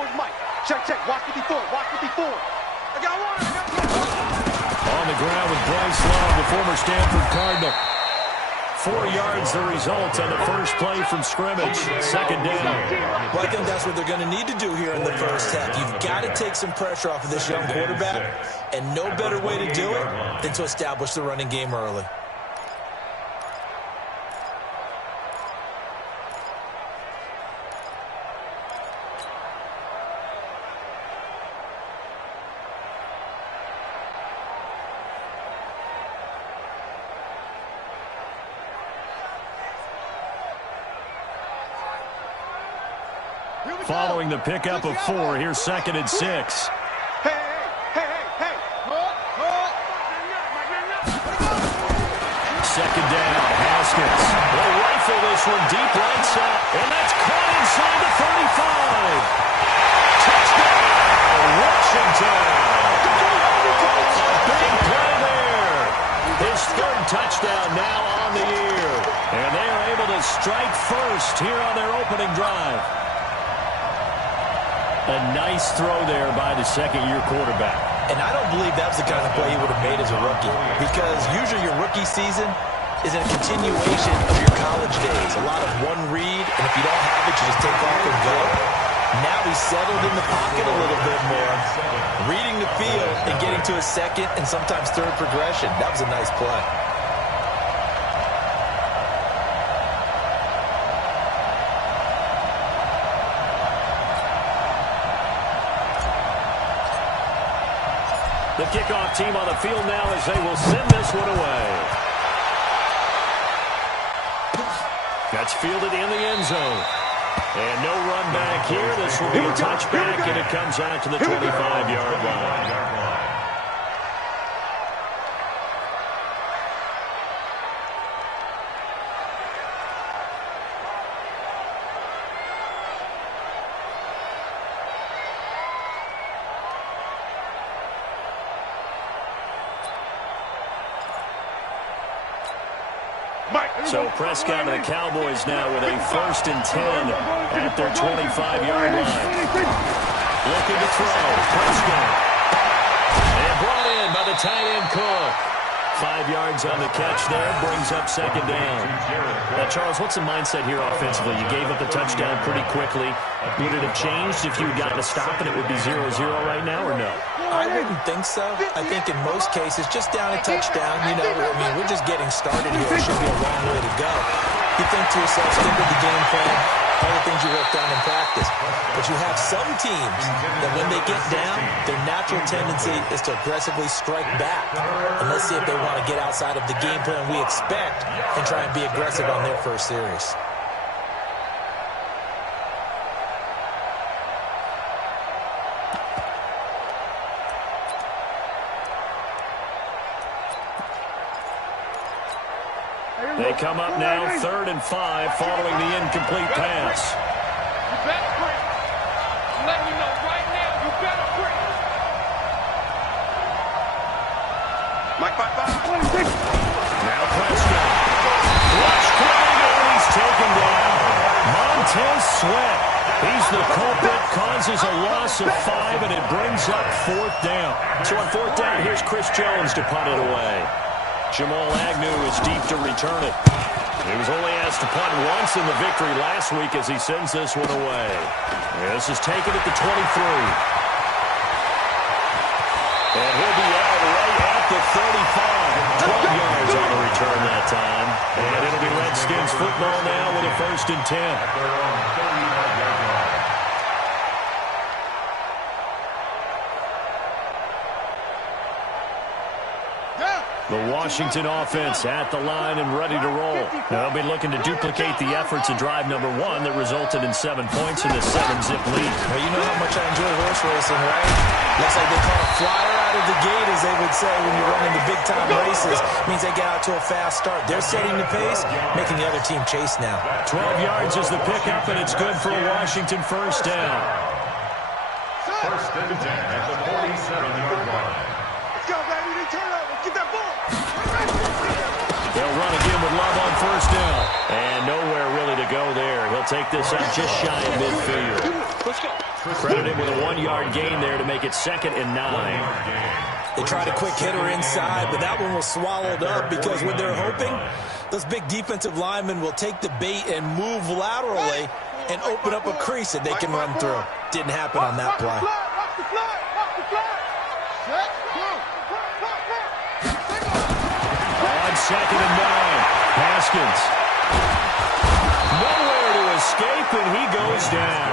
towards Mike. Check, check. Watch it before. Watch it before. I got one. On the ground with Bryce Love, the former Stanford Cardinal. 4 yards the result on the first play from scrimmage. Second down. Well, I think that's what they're going to need to do here in the first half. You've got to take some pressure off of this young quarterback, and no better way to do it than to establish the running game early. Following the pickup of 4, here's 2nd and 6. Hey. Second down, Haskins. Will rifle this one deep right side, and that's caught inside the 35. Touchdown, Washington. A big play there. His 3rd touchdown now on the year. And they are able to strike first here on their opening drive. A nice throw there by the second-year quarterback. And I don't believe that was the kind of play he would have made as a rookie, because usually your rookie season is a continuation of your college days. A lot of one read, and if you don't have it, you just take off and go. Now he's settled in the pocket a little bit more, reading the field and getting to his 2nd and sometimes 3rd progression. That was a nice play. The kickoff team on the field now as they will send this one away. That's fielded in the end zone. And no run back here. This will be a touchback, and it comes out to the 25-yard line. So Prescott and the Cowboys now with a 1st and 10 at their 25-yard line. Looking to throw. Prescott. And brought in by the tight end Cook. 5 yards on the catch there. Brings up 2nd down. Now, Charles, what's the mindset here offensively? You gave up a touchdown pretty quickly. Would it have changed if you had gotten a stop and it would be 0-0 right now, or no? I wouldn't think so. I think in most cases, just down a touchdown, I mean, we're just getting started here. It should be a long way to go. You think to yourself, stick with the game plan, all the things you worked on in practice. But you have some teams that when they get down, their natural tendency is to aggressively strike back. And let's see if they want to get outside of the game plan we expect and try and be aggressive on their first series. They come up now, 3rd and 5, following the incomplete pass. You better breathe. I'm letting you know right now, you better breathe. Mike, bye. Now Prescott. Rush coming, and he's taken down. Montez Sweat. He's the culprit, causes a loss of 5, and it brings up 4th down. So on 4th down, here's Chris Jones to punt it away. Jamal Agnew is deep to return it. He was only asked to punt once in the victory last week as he sends this one away. This is taken at the 23. And he'll be out right at the 35. 12 yards on the return that time. And it'll be Redskins football now with a 1st and 10. The Washington offense at the line and ready to roll. They'll be looking to duplicate the efforts of drive number 1 that resulted in 7 points in the 7-zip lead. Well, you know how much I enjoy horse racing, right? Looks like they caught a flyer out of the gate, as they would say when you're running the big-time races. Means they get out to a fast start. They're setting the pace, making the other team chase now. 12 yards is the pickup, and it's good for a Washington 1st down. 1st and 10 at the 47-yard line. Let's go, baby. They turn over. Get that ball. They'll run again with Love on 1st down. And nowhere really to go there. He'll take this out just shy of midfield. Let's go. Credited with a 1-yard gain there to make it 2nd and 9. They tried a quick hitter inside, but that one was swallowed up because when they're hoping, those big defensive linemen will take the bait and move laterally and open up a crease that they can run through. Didn't happen on that play. On 2nd and 9, Haskins. Nowhere to escape, and he goes down.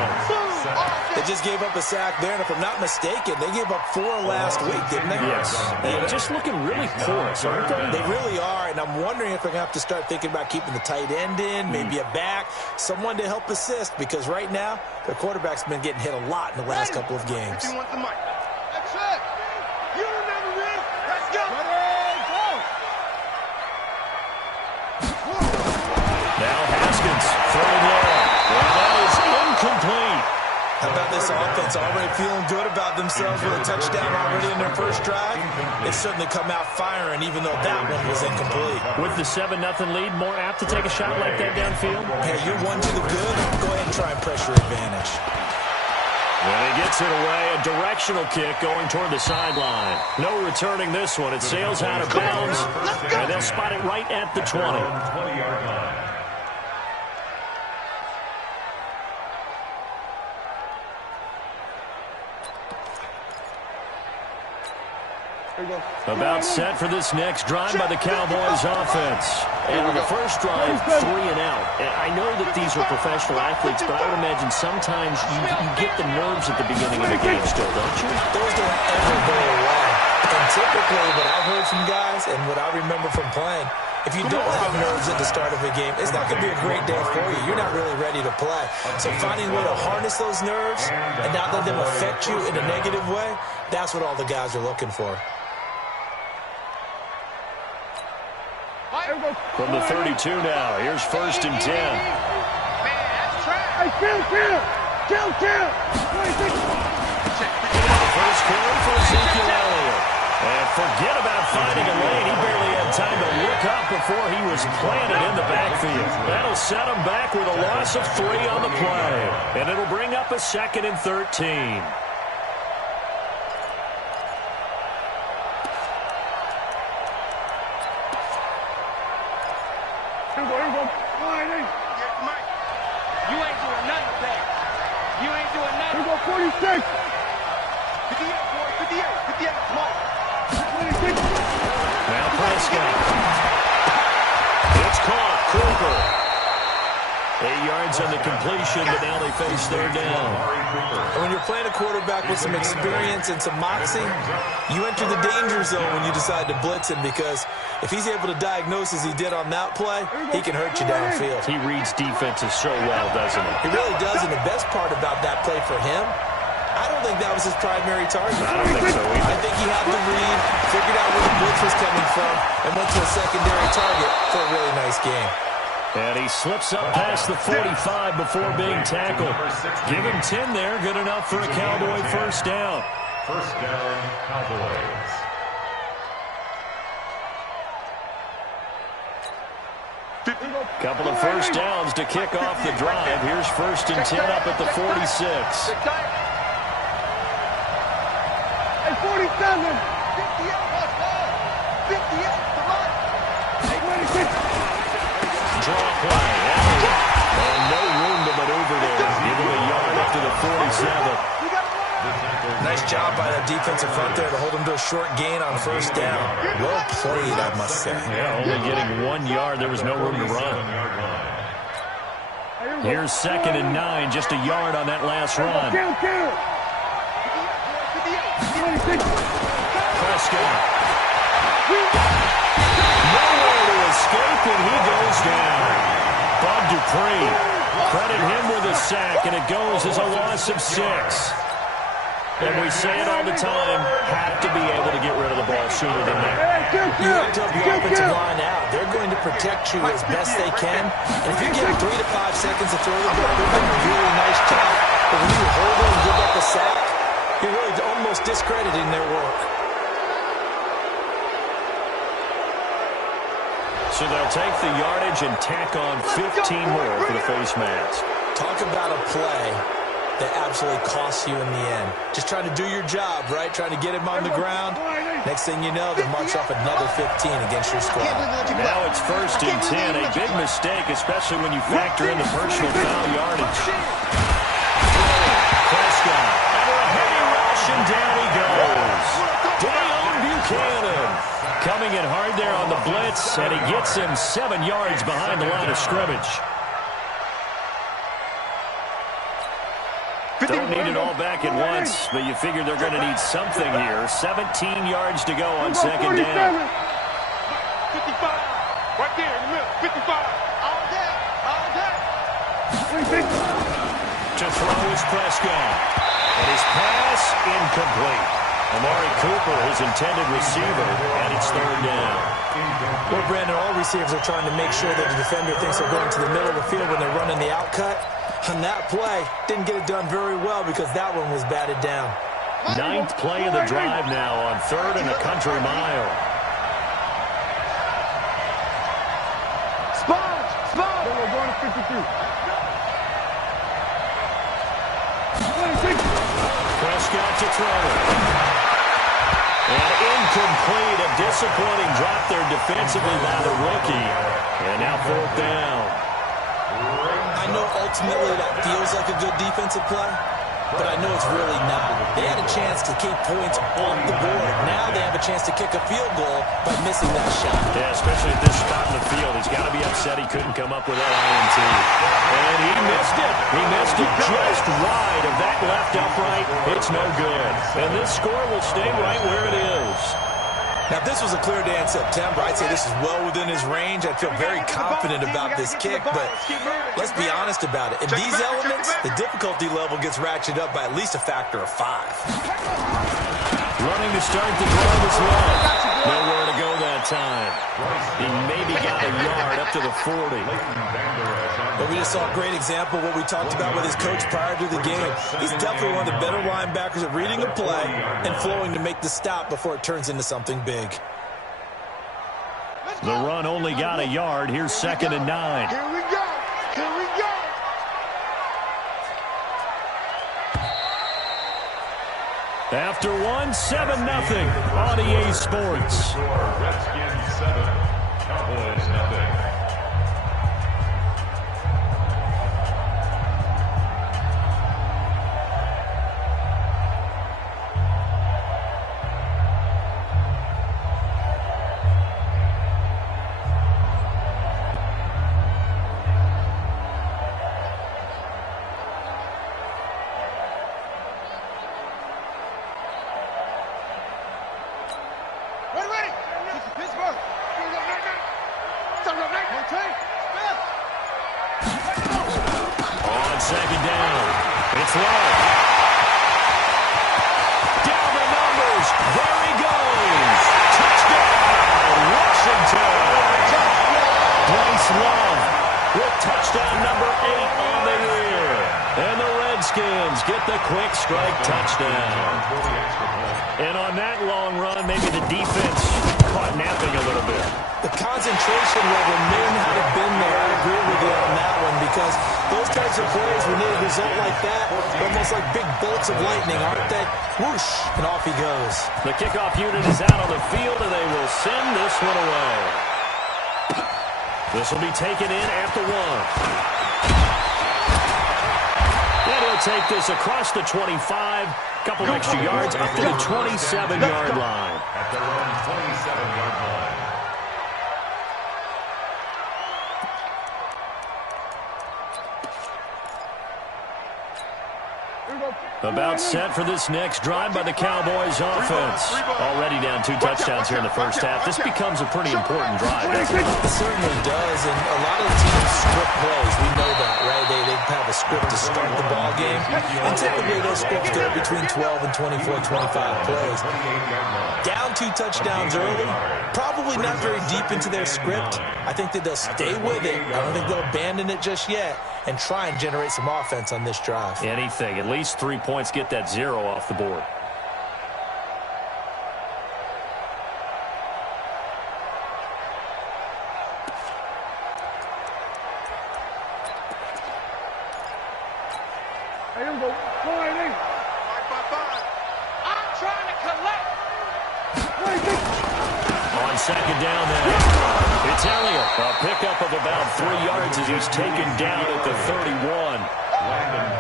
They just gave up a sack there, and if I'm not mistaken, they gave up 4 last week, didn't they? Yes. They're just looking really porous, aren't they? They really are, and I'm wondering if they're going to have to start thinking about keeping the tight end in, maybe a back, someone to help assist, because right now, their quarterback's been getting hit a lot in the last couple of games. You want the mic. That's it. You remember me. Let's go. Now Haskins throwing low. Well, that is incomplete. How about this offense already feeling good about themselves with a touchdown already in their first drive? They certainly come out firing, even though that one was incomplete. With the 7-0 lead, more apt to take a shot like that downfield? Hey, you're one to the good. Go ahead and try and pressure advantage. When he gets it away, a directional kick going toward the sideline. No returning this one. It sails out of bounds, and they'll spot it right at the 20. 20-yard line. About set for this next drive by the Cowboys offense. And on the first drive, 3 and out. And I know that these are professional athletes, but I would imagine sometimes you get the nerves at the beginning of the game still, don't you? Those don't ever go away. And typically, what I've heard from guys and what I remember from playing, if you don't have nerves at the start of a game, it's not going to be a great day for you. You're not really ready to play. So finding a way to harness those nerves and not let them affect you in a negative way, that's what all the guys are looking for. From the 32 now, here's 1st and 10. Man, that's trash. Hey, kill! First carry for Ezekiel Elliott. And forget about finding a lane. He barely had time to look up before he was planted in the backfield. That'll set him back with a loss of 3 on the play. And it'll bring up a 2nd and 13. You ain't doing nothing today. You ain't doing nothing. 46! 58, boy. 58. Come on. 26! Now Prescott. It's caught. Cooper. 8 yards on the completion, but now they face their down. And when you're playing a quarterback with some experience and some moxie, you enter the danger zone when you decide to blitz him, because if he's able to diagnose as he did on that play, he can hurt you downfield. He reads defenses so well, doesn't he? He really does, and the best part about that play for him, I don't think that was his primary target. I don't think so either. I think he had the read, figured out where the blitz was coming from, and went to a secondary target for a really nice game. And he slips up past the 45 before being tackled. Give him 10 there. Good enough for a Cowboy first down. First down, Cowboys. Couple of first downs to kick off the drive. Here's 1st and 10 up at the 46. Hey, 47! 58. Come on. 26! Draw play. And no room to maneuver there. Give him a yard up to the 47. Nice job by that defensive front there to hold him to a short gain on first down. Well played, I must say. Yeah, only getting 1 yard. There was no room to run. Here's 2nd and 9. Just a yard on that last run. Prescott. Nowhere to escape, and he goes down. Bud Dupree. Credit him with a sack, and it goes as a loss of 6. And we say it all the time, have to be able to get rid of the ball sooner than that. You have to help the offensive line out. They're going to protect you as best they can. And if you give 3 to 5 seconds to throw the ball, they're doing a really nice job. But when you hold it and give up a sack, you're really almost discrediting their work. So they'll take the yardage and tack on 15 more for the face mask. Talk about a play that absolutely costs you in the end. Just trying to do your job, right? Trying to get him on the ground. Next thing you know, they march off another 15 against your squad. Now it's 1st and 10. A big mistake, especially when you factor in the personal foul yardage. Prescott under a heavy rush, and down he goes. Deion Buchanan coming in hard there on the blitz, and he gets him 7 yards behind the line of scrimmage. Don't need it all back at once, but you figure they're going to need something here. 17 yards to go on 2nd down. 55. Right there in the middle. 55. All day. All day. To throw is Prescott. And his pass incomplete. Amari Cooper, his intended receiver, and it's 3rd down. Well, Brandon, all receivers are trying to make sure that the defender thinks they're going to the middle of the field when they're running the out cut. On that play, didn't get it done very well because that one was batted down. 9th play of the drive now on 3rd and a country mile. Sponge! We're going to 52. Prescott to throw it. And incomplete. A disappointing drop there defensively by the rookie. And now 4th down. I know ultimately that feels like a good defensive play, but I know it's really not. They had a chance to keep points off the board. Now they have a chance to kick a field goal by missing that shot. Yeah, especially at this spot in the field. He's got to be upset he couldn't come up with that INT. And he missed it. He missed it just wide of that left upright. It's no good. And this score will stay right where it is. Now, if this was a clear day in September, I'd say this is well within his range. I'd feel very confident about this kick, but let's be honest about it. In these elements, the difficulty level gets ratcheted up by at least a factor of 5. Running to start the drive is left. Nowhere to go that time. He maybe got a yard up to the 40. But we just saw a great example of what we talked about with his coach prior to the game. He's definitely one of the better linebackers at reading a play and flowing to make the stop before it turns into something big. The run only got a yard. Here's 2nd and 9. Here we go. Here we go. After 1, 7-0 on EA Sports. Redskins 7, Cowboys 0. On 2nd down, it's Love. Down the numbers. There he goes. Touchdown, Washington. Bryce Love with touchdown number 8 on the year. And the Redskins get the quick strike touchdown. And on that long run, maybe the defense caught napping a little bit. The concentration level may not have been there. I agree with you on that one because those types of plays, when they result like that, they're almost like big bolts of lightning, aren't they? Whoosh, and off he goes. The kickoff unit is out on the field, and they will send this one away. This will be taken in at the 1. And he'll take this across the 25. Couple extra yards up to the 27-yard line. At their own 27-yard line. About set for this next drive by the Cowboys offense. Already down 2 touchdowns here in the first half. This becomes a pretty important drive, doesn't it? It certainly does, and a lot of the teams script plays. We know that, right? They have a script to start the ball game, and typically those scripts go between 12 and 24, 25 plays. Down 2 touchdowns early, probably not very deep into their script. I think that they'll stay with it. I don't think they'll abandon it just yet and try and generate some offense on this drive. Anything. At least 3 points, get that 0 off the board. Here we go. second down there. It's Elliott. A pickup of about 3 yards as he's taken down at the 31.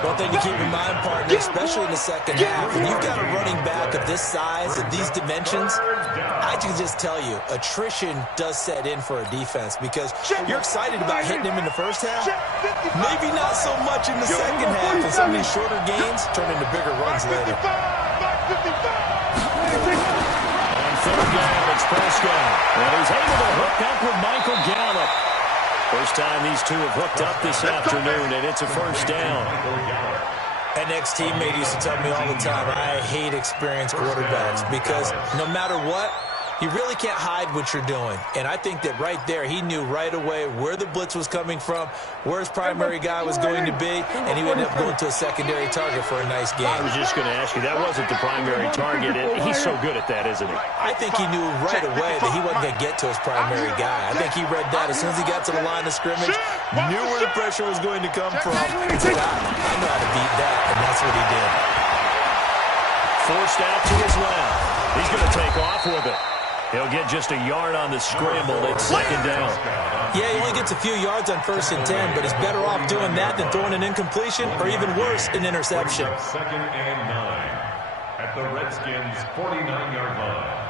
One thing to keep in mind, partner, especially in the second half, when you've got a running back of this size and these dimensions, I can just tell you, attrition does set in for a defense because you're excited about hitting him in the first half. Maybe not so much in the second half, and some of these shorter gains turn into bigger runs later. On third down, it's Prescott. And he's able to hook up with Michael Gallup. First time these two have hooked up this afternoon, and it's a first down. An ex-teammate used to tell me all the time, I hate experienced quarterbacks because no matter what, you really can't hide what you're doing. And I think that right there, he knew right away where the blitz was coming from, where his primary guy was going to be, and he ended up going to a secondary target for a nice game. I was just going to ask you, that wasn't the primary target. He's so good at that, isn't he? I think he knew right away that he wasn't going to get to his primary guy. I think he read that as soon as he got to the line of scrimmage, knew where the pressure was going to come from, and said, I know how to beat that, and that's what he did. Forced out to his left. He's going to take off with it. He'll get just a yard on the scramble. It's second down. Yeah, he only gets a few yards on 1st and 10, but he's better off doing that than throwing an incompletion or even worse, an interception. Second and 9 at the Redskins' 49-yard line.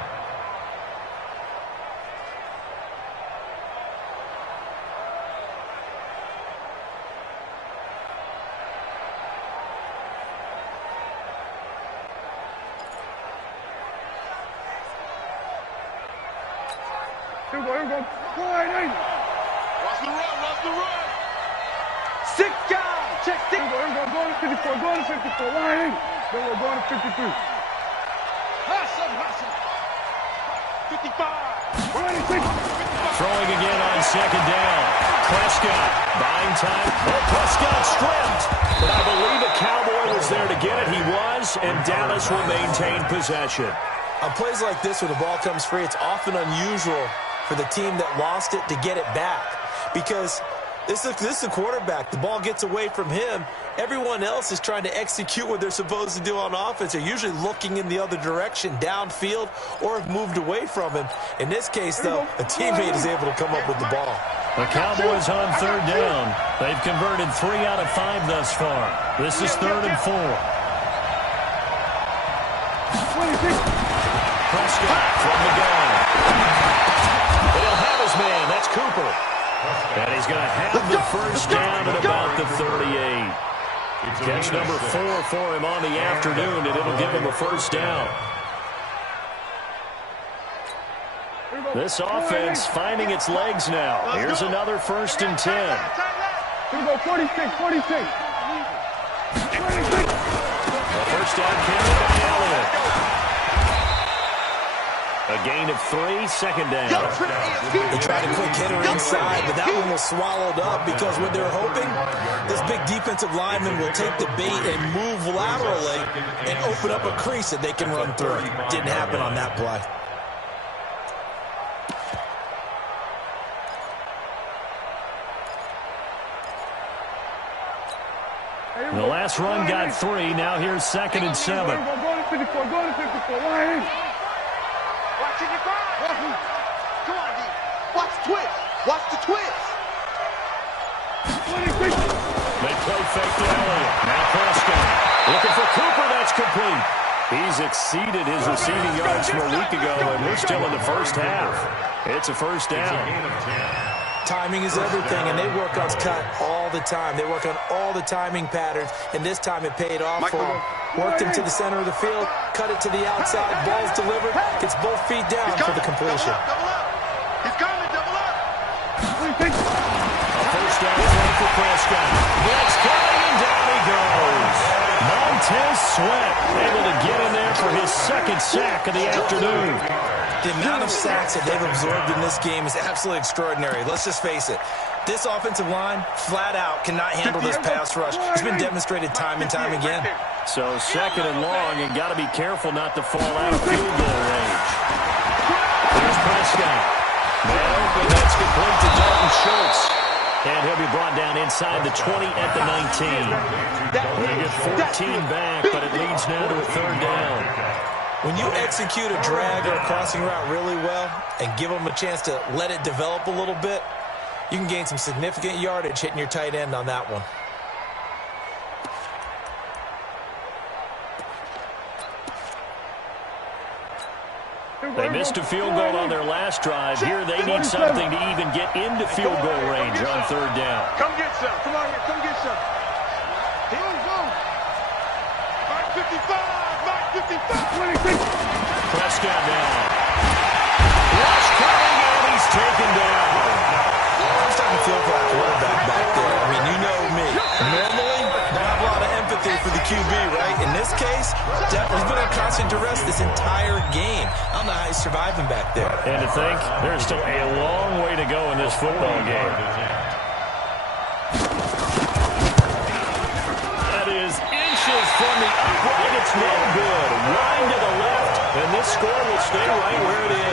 Here we go. Go ahead, Watch the run, watch the run. 6 guys. Check 6. Here we go. Go to 54. Go to 54. Line. Then we're going to 53. Hustle, hustle. 55. 26. Throwing again on second down. Prescott buying time. Oh, Prescott stripped. But I believe a Cowboy was there to get it. He was, and Dallas will maintain possession. On plays like this where the ball comes free, it's often unusual for the team that lost it to get it back because this is a quarterback. The ball gets away from him. Everyone else is trying to execute what they're supposed to do on offense. They're usually looking in the other direction, downfield, or have moved away from him. In this case, though, a teammate is able to come up with the ball. The Cowboys on third down. They've converted 3 out of 5 thus far. This is 3rd and 4. 26. Prescott from the gun. He'll have his man. That's Cooper. And he's going to have the first down at about the 38. Catch number 4 for him on the afternoon, and it'll give him a first down. This offense finding its legs now. Here's another 1st and 10. Here we go. 46. 46. 26. The first down carried by Elliott. A gain of 3, second down. They tried a quick hitter inside, but that one was swallowed up because what they're hoping, this big defensive lineman will take the bait and move laterally and open up a crease that they can run through. Didn't happen on that play. The last run got 3. Now here's 2nd and 7. Go to 54. Go to 54. Line. Watch it, come on, D. Watch the twist. Watch the twist. 26. They play fake to Elliott. Now Prescott looking for Cooper. That's complete. He's exceeded his receiving yards from a week ago, and we're still in the first half. It's a first down. Timing is everything, and they work on cut all the time. They work on all the timing patterns, and this time it paid off for them. Worked him to the center of the field, cut it to the outside, ball's delivered, gets both feet down for the completion. Double up. He's coming, double up. A first down play for Prescott. Blitz coming, and down he goes. Montez Sweat able to get in there for his 2nd sack of the afternoon. The amount of sacks that they've absorbed in this game is absolutely extraordinary. Let's just face it. This offensive line, flat out, cannot handle this pass rush. It's been demonstrated time and time again. So 2nd and long, and got to be careful not to fall out of field goal range. Here's Prescott. Man open, that's complete to Dalton Schultz. And he'll be brought down inside the 20 at the 19. They get 14 back, but it leads now to a 3rd down. When you execute a drag or a crossing route really well and give them a chance to let it develop a little bit, you can gain some significant yardage hitting your tight end on that one. They missed a field goal on their last drive. Here they need something to even get into field goal range on third down. Come get some. Come on here. Come get some. Mark 55. Mark 55. Prescott down. Rush coming, and he's taken down. I'm starting to feel for that quarterback back there. I mean, you know me. Normally, I have a lot of empathy for the QB, right? In this case, he's been on constant duress this entire game. I don't know how he's surviving back there. And to think, there's still a long way to go in this football game. That is inches from the upright. It's no good. Line to the left, and this score will stay right where it is.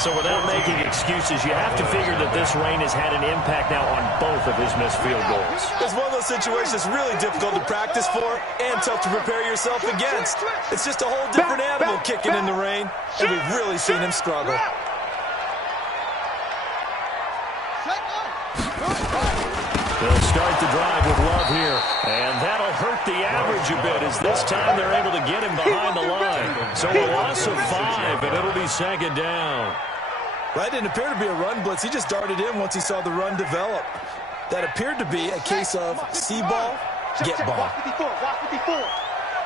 So without making excuses, you have to figure that this rain has had an impact now on both of his missed field goals. It's one of those situations really difficult to practice for and tough to prepare yourself against. It's just a whole different animal kicking in the rain, and we've really seen him struggle. They'll start the drive with Love here, and that'll hurt the average a bit as this time they're able to get him behind the line. So a loss of 5, and it'll be second down. That didn't appear to be a run blitz. He just darted in once he saw the run develop. That appeared to be a case of see ball, get ball. Watch 54. Watch 54.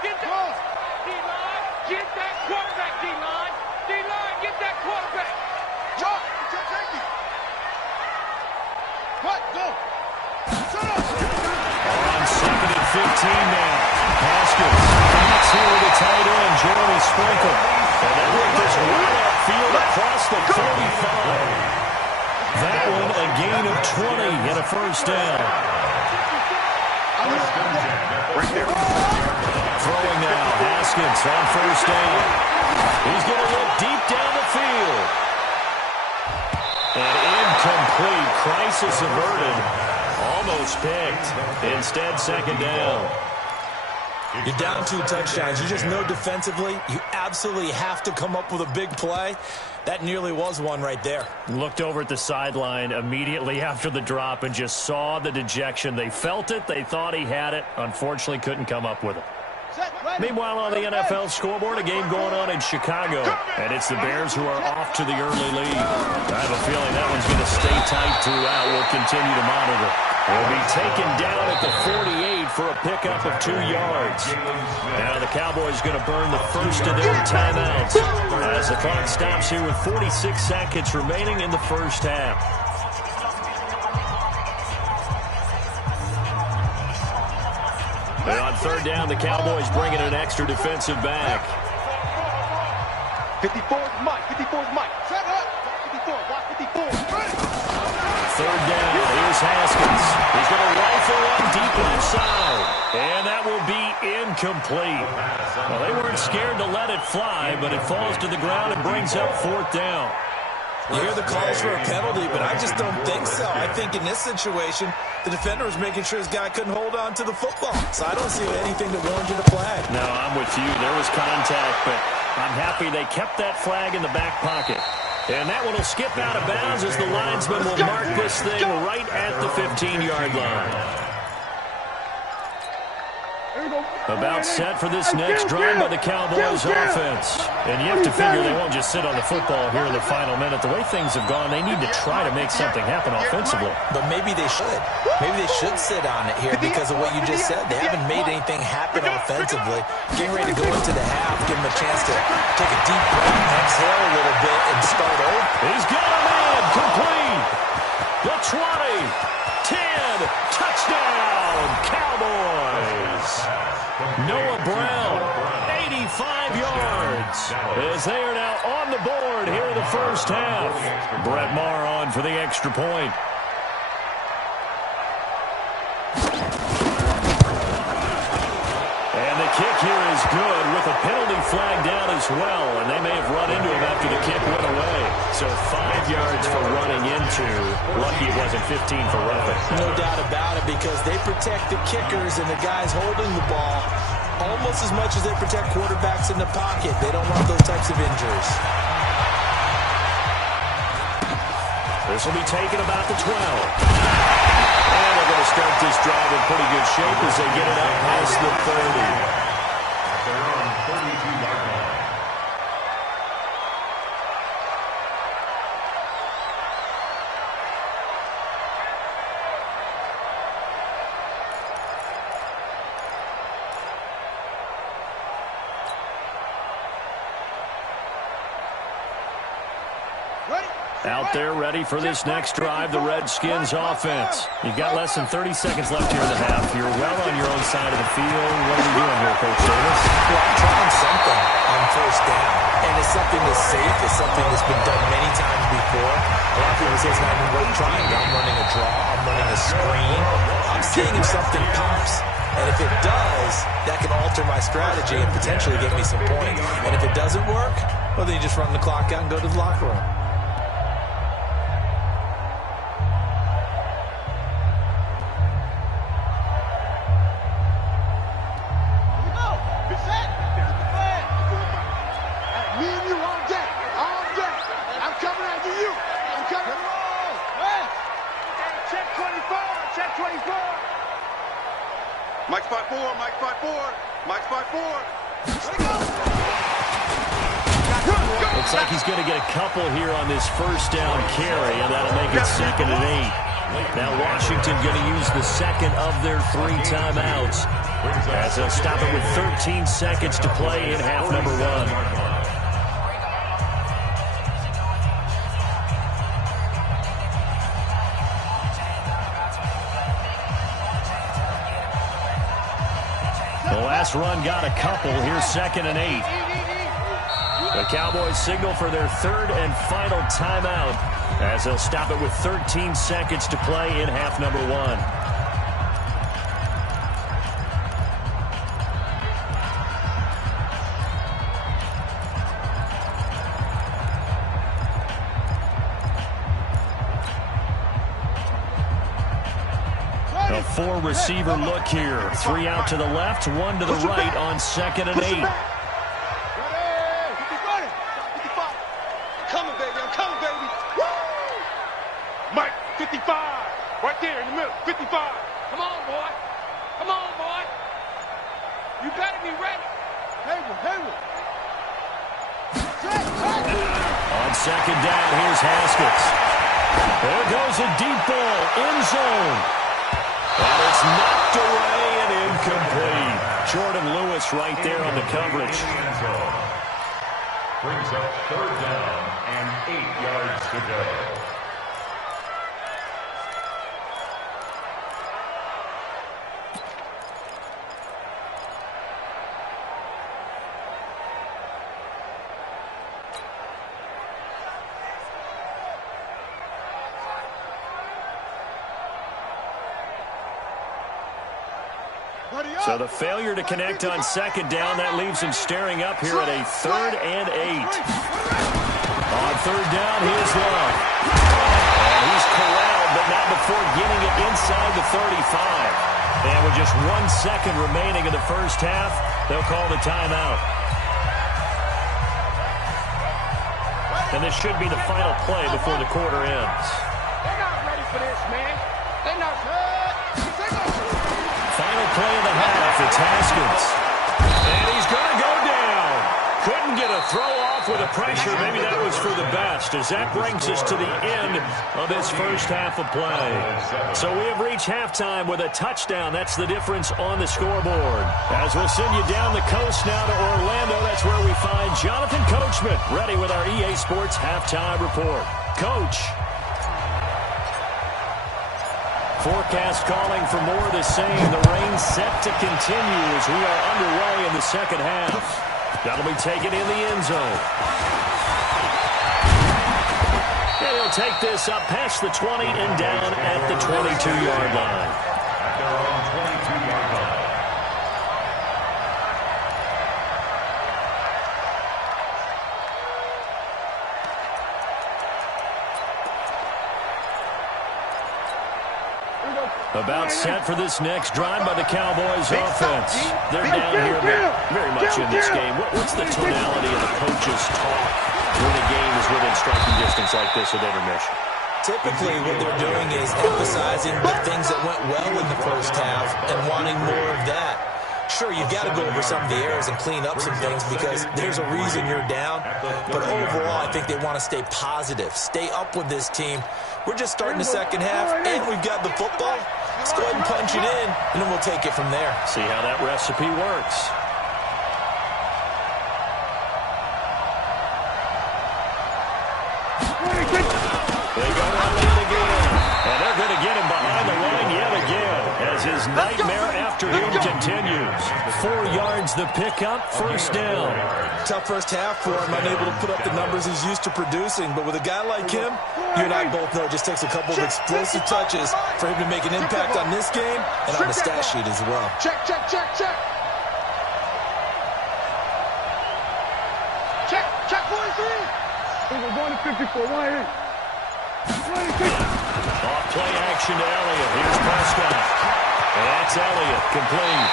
Get that. D-line. Get that quarterback, D-line. D-line, get that quarterback. Jump. What? Go. On 2nd and 15 now. Haskins backs here with the tight end, Jeremy Sprinkle. And that one just right upfield across the 45. That one a gain of 20 and a first down. Right there. Throwing now, Haskins on first down. He's going to look deep down the field. And incomplete. Crisis averted. Almost picked. Instead, second down. You're down 2 touchdowns. You just know defensively you absolutely have to come up with a big play. That nearly was one right there. Looked over at the sideline immediately after the drop and just saw the dejection. They felt it. They thought he had it. Unfortunately, couldn't come up with it. Meanwhile, on the NFL scoreboard, a game going on in Chicago, and it's the Bears who are off to the early lead. I have a feeling that one's going to stay tight throughout. We'll continue to monitor. Will be taken down at the 48 for a pickup of 2 yards. Now the Cowboys going to burn the first of their timeouts as the clock stops here with 46 seconds remaining in the first half. And on third down, the Cowboys bringing an extra defensive back. 54's Mike. 54's Mike. Set up. 54. Watch 54. Third down. Here's Haskins. He's going to rifle one deep left side. And that will be incomplete. Well, they weren't scared to let it fly, but it falls to the ground and brings up 4th down. You hear the calls for a penalty, but I just don't think so. I think in this situation, the defender was making sure his guy couldn't hold on to the football. So I don't see anything that warranted a flag. No, I'm with you. There was contact, but I'm happy they kept that flag in the back pocket. And that one will skip out of bounds as the linesman will mark this thing right at the 15-yard line. About set for this next drive by the Cowboys offense. And you have to figure they won't just sit on the football here in the final minute. The way things have gone, they need to try to make something happen offensively. But maybe they should. Maybe they should sit on it here because of what you just said. They haven't made anything happen offensively. Getting ready to go into the half, give them a chance to take a deep breath, exhale a little bit, and start over. He's got a man complete. The 20, 10, touchdown, Cowboys. Noah Brown, 85 yards, as they are now on the board here in the first half. Brett Maher on for the extra point. And the kick here is good with a penalty flag down as well, and they may have run into him after the kick went away. So 5 yards for running into. Lucky it wasn't 15 for roughing. No doubt about it, because they protect the kickers and the guys holding the ball almost as much as they protect quarterbacks in the pocket. They don't want those types of injuries. This will be taken about the 12. And they're going to start this drive in pretty good shape as they get it up past the 30. At their own 32-yard line. Out there ready for this next drive, the Redskins offense. You've got less than 30 seconds left here in the half. You're well on your own side of the field. What are we doing here, Coach Davis? Well, I'm trying something on first down. And it's something that's safe. It's something that's been done many times before. A lot of people say it's not even worth trying. I'm running a draw. I'm running a screen. I'm seeing if something pops. And if it does, that can alter my strategy and potentially get me some points. And if it doesn't work, well, then you just run the clock out and go to the locker room. Mike's 5-4, Mike's 5-4, Mike's 5-4. Looks like he's going to get a couple here on this first down carry, and that'll make it 2nd and 8. Now Washington going to use the second of their 3 timeouts as they'll stop it with 13 seconds to play in half number 1. Run got a couple. Here's 2nd and 8. The Cowboys signal for their 3rd and final timeout as they'll stop it with 13 seconds to play in half number 1. A 4-receiver look here. 3 out to the left, 1 to the right on 2nd and 8. I'm coming, baby. I'm coming, baby. Woo! Mike, 55. Right there in the middle. 55. Come on, boy. Come on, boy. You better be ready. Hayward. On 2nd down, here's Haskins. There goes a deep ball. End zone. And it's knocked away and incomplete. Jordan Lewis right there on the coverage. Brings up 3rd down and 8 yards to go. So the failure to connect on 2nd down, that leaves him staring up here at a 3rd and 8. On 3rd down, here's Love. And he's corralled, but not before getting it inside the 35. And with just 1 second remaining in the first half, they'll call the timeout. And this should be the final play before the quarter ends. They're not ready for this, man. They're not. Final play of the half, it's Haskins. And he's going to go down. Couldn't get a throw off with the pressure. Maybe that was for the best, as that brings us to the end of this first half of play. So we have reached halftime with a touchdown. That's the difference on the scoreboard. As we'll send you down the coast now to Orlando, that's where we find Jonathan Coachman, ready with our EA Sports halftime report. Coach. Forecast calling for more of the same. The rain set to continue as we are underway in the second half. That'll be taken in the end zone. And he'll take this up past the 20 and down at the 22-yard line. At their own 22-yard line. About set for this next drive by the Cowboys offense. They're down here very much in this game. What's the tonality of the coach's talk when the game is within striking distance like this at intermission? Typically, what they're doing is emphasizing the things that went well in the first half and wanting more of that. Sure, you've got to go over some of the errors and clean up some things because there's a reason you're down. But overall, I think they want to stay positive, stay up with this team. We're just starting the second half, and we've got the football. Let's go ahead and punch it in, and then we'll take it from there. See how that recipe works. They go down again, and they're going to get him behind the line yet again as his nightmare afternoon continues. 4 yards the pickup, first down. Tough first half for him, unable to put up the numbers he's used to producing. But with a guy like him, you and I both know it just takes a couple of explosive touches for him to make an impact on this game and on the stat sheet as well. Check. Check 43. We're going to 54. Off play action to Elliott. Here's Prescott. And that's Elliott, complete.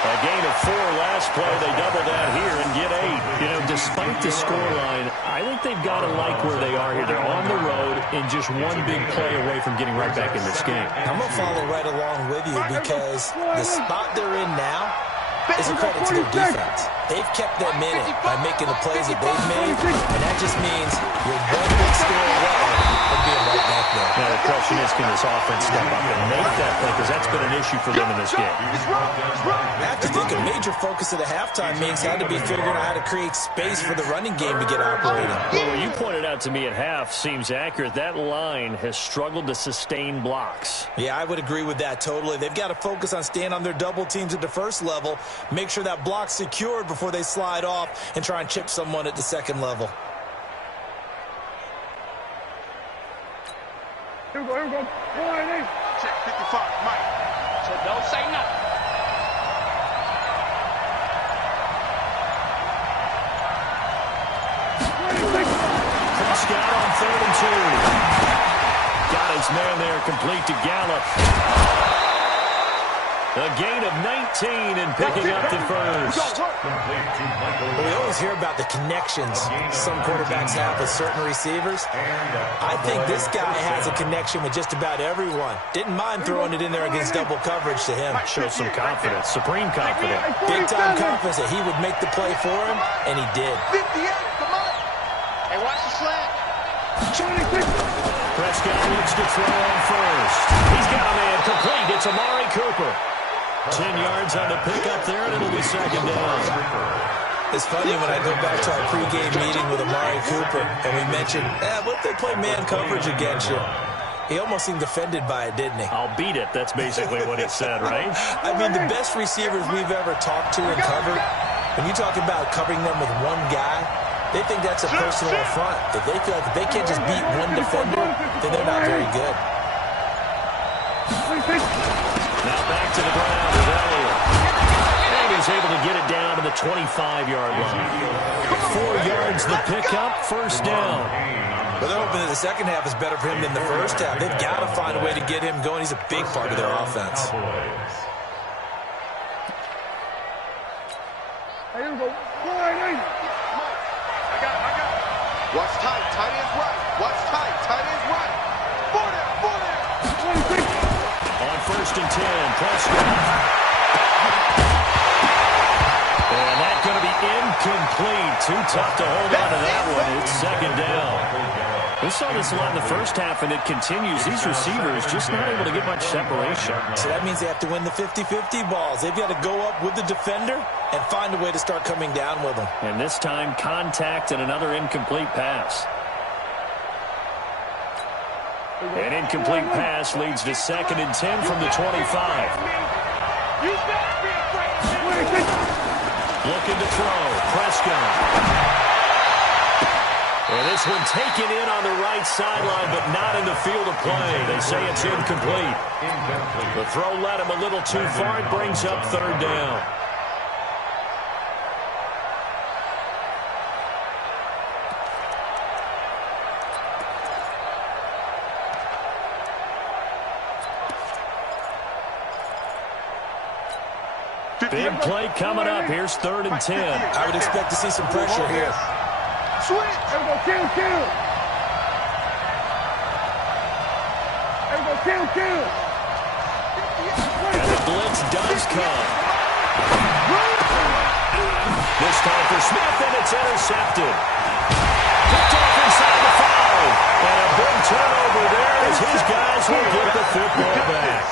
A gain of 4 last play. They double that here and get 8. You know, despite the scoreline, I think they've got to like where they are here. They're on the road and just one big play away from getting right back in this game. I'm going to follow right along with you because the spot they're in now is a credit to their defense. They've kept them in it by making the plays that they've made, and that just means you're one big score away from being right back there. Now, the question is, can this offense step up and make that play? Because that's been an issue for them in this game. I have to think a major focus of the halftime meetings had to be figuring out how to create space for the running game to get operating. Well, what you pointed out to me at half seems accurate. That line has struggled to sustain blocks. Yeah, I would agree with that totally. They've got to focus on staying on their double teams at the first level, make sure that block's secured before they slide off and try and chip someone at the second level. Here we go. Check 55, Mike. So don't say nothing. Prescott on 3rd and 2. Got his man there, complete to Gallup. A gain of 19 and picking up the first. We always hear about the connections some quarterbacks have with certain receivers. I think this guy has a connection with just about everyone. Didn't mind throwing it in there against double coverage to him. Shows some confidence, supreme confidence. Big-time confidence that he would make the play for him, and he did. 58, come on. Hey, watch the slant. Prescott looks to throw on first. He's got a man complete. It's Amari Cooper. 10 yards on the pickup there, and it'll be second down. It's funny when I go back to our pregame meeting with Amari Cooper, and we mentioned, what if they play man coverage against you? He almost seemed offended by it, didn't he? I'll beat it. That's basically what he said, right? I mean, the best receivers we've ever talked to and covered, when you talk about covering them with one guy, they think that's a personal affront. If they feel like if they can't just beat one defender, then they're not very good. Now back to the ground with Elliott. And he's able to get it down to the 25-yard line. 4 yards the pickup, first down. But they're hoping that the second half is better for him than the first half. They've got to find a way to get him going. He's a big part of their offense. Here we go. I got it. Watch tight. Tight is right. Watch tight. Tight is right. 40. On 1st and 10, Prescott. And that's going to be incomplete. Too tough to hold on to that one. It's second down. We saw this a lot in the first half, and it continues. These receivers just not able to get much separation. So that means they have to win the 50-50 balls. They've got to go up with the defender and find a way to start coming down with them. And this time, contact and another incomplete pass. An incomplete pass leads to 2nd and 10 from the 25. You better be afraid. Looking to throw. Prescott. And this one taken in on the right sideline, but not in the field of play. They say it's incomplete. The throw led him a little too far. It brings up 3rd down. Big play coming up. Here's 3rd and 10. I would expect to see some pressure here. Switch. There we go. Kill. There we go. Kill. And the blitz does come. This time for Smith, and it's intercepted. Picked off inside the 5. And a big turnover there as his guys will get the football back.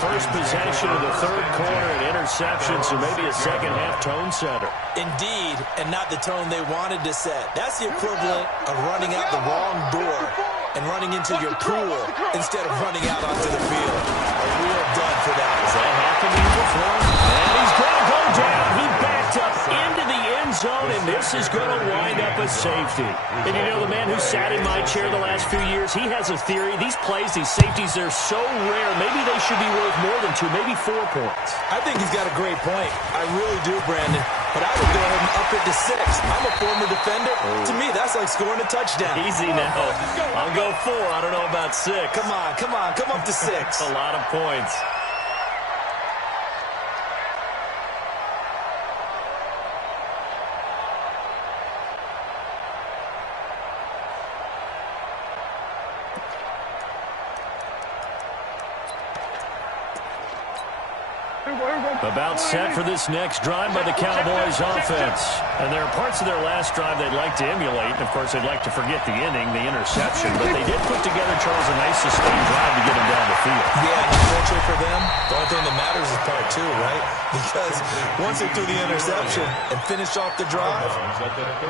First possession of the 3rd quarter, an interception, so maybe a second-half tone setter. Indeed, and not the tone they wanted to set. That's the equivalent of running out the wrong door and running into your pool instead of running out onto the field. A real dud for that. Has that happened to you before? And he's going to go down. He backed up into the end zone, and this is going to wind up a safety. And you know, the man who sat in my chair the last few years, he has a theory. These plays, these safeties, they're so rare. Maybe they should be worth more than 2, maybe 4 points. I think he's got a great point. I really do, Brandon. But I would go ahead and up it to 6. I'm a former defender. To me, that's like scoring a touchdown. Easy now. I'll go 4. I don't know about 6. Come on. Come up to 6. A lot of points. About set for this next drive by the Cowboys offense. And there are parts of their last drive they'd like to emulate. And, of course, they'd like to forget the inning, the interception. But they did put together, Charles, a nice sustained drive to get them down the field. Yeah, unfortunately for them, the only thing that matters is part 2, right? Because once they threw the interception and finished off the drive,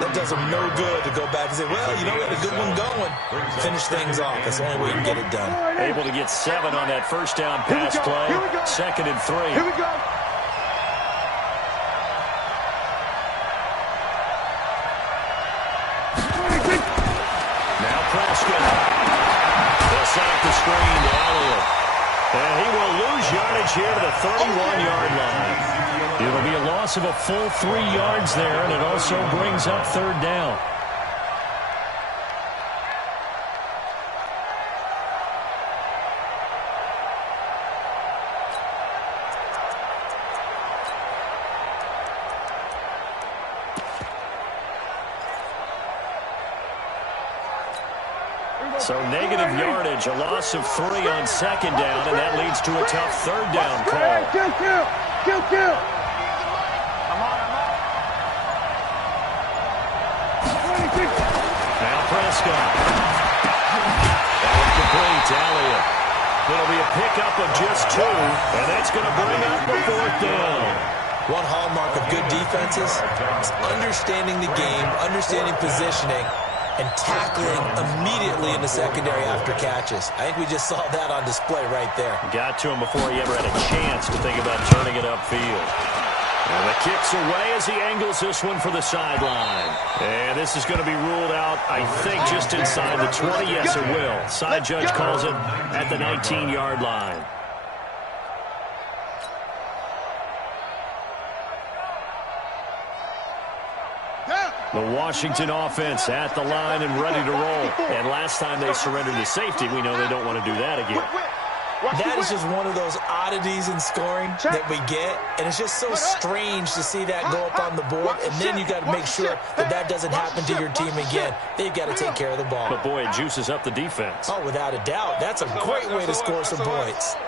that does them no good to go back and say, well, you know, we had a good one going. Finish things off. That's the only way you can get it done. Able to get 7 on that first down pass play. 2nd and 3. Here we go. Now Prescott. They'll set up the screen to Elliott. And he will lose yardage here to the 31-yard line. It'll be a loss of a full 3 yards there, and it also brings up 3rd down. So negative yardage, a loss of 3 on 2nd down, and that leads to a tough 3rd down call. Kill. Now Prescott. That one complete to Elliott. It'll be a pickup of just 2, and that's going to bring up the 4th down. One hallmark of good defenses is understanding the game, understanding positioning, and tackling immediately in the secondary after catches. I think we just saw that on display right there. Got to him before he ever had a chance to think about turning it upfield. And the kick's away as he angles this one for the sideline. And this is going to be ruled out, I think, just inside the 20. Yes, it will. Side judge calls it at the 19-yard line. The Washington offense at the line and ready to roll. And last time they surrendered to safety, we know they don't want to do that again. That is just one of those oddities in scoring that we get. And it's just so strange to see that go up on the board. And then you got to make sure that that doesn't happen to your team again. They've got to take care of the ball. But, boy, it juices up the defense. Oh, without a doubt. That's a great way to score some points.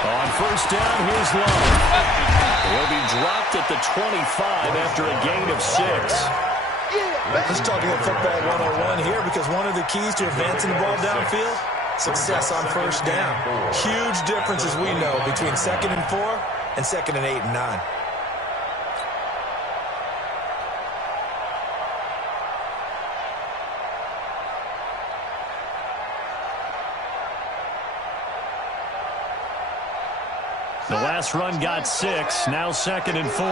On first down, here's Love. He'll be dropped at the 25 after a gain of 6. Let's talk about football 101 here, because one of the keys to advancing the ball downfield, success on first down. Huge difference, as we know, between 2nd and 4 and 2nd and 8 and 9. The last run got 6, now 2nd and 4.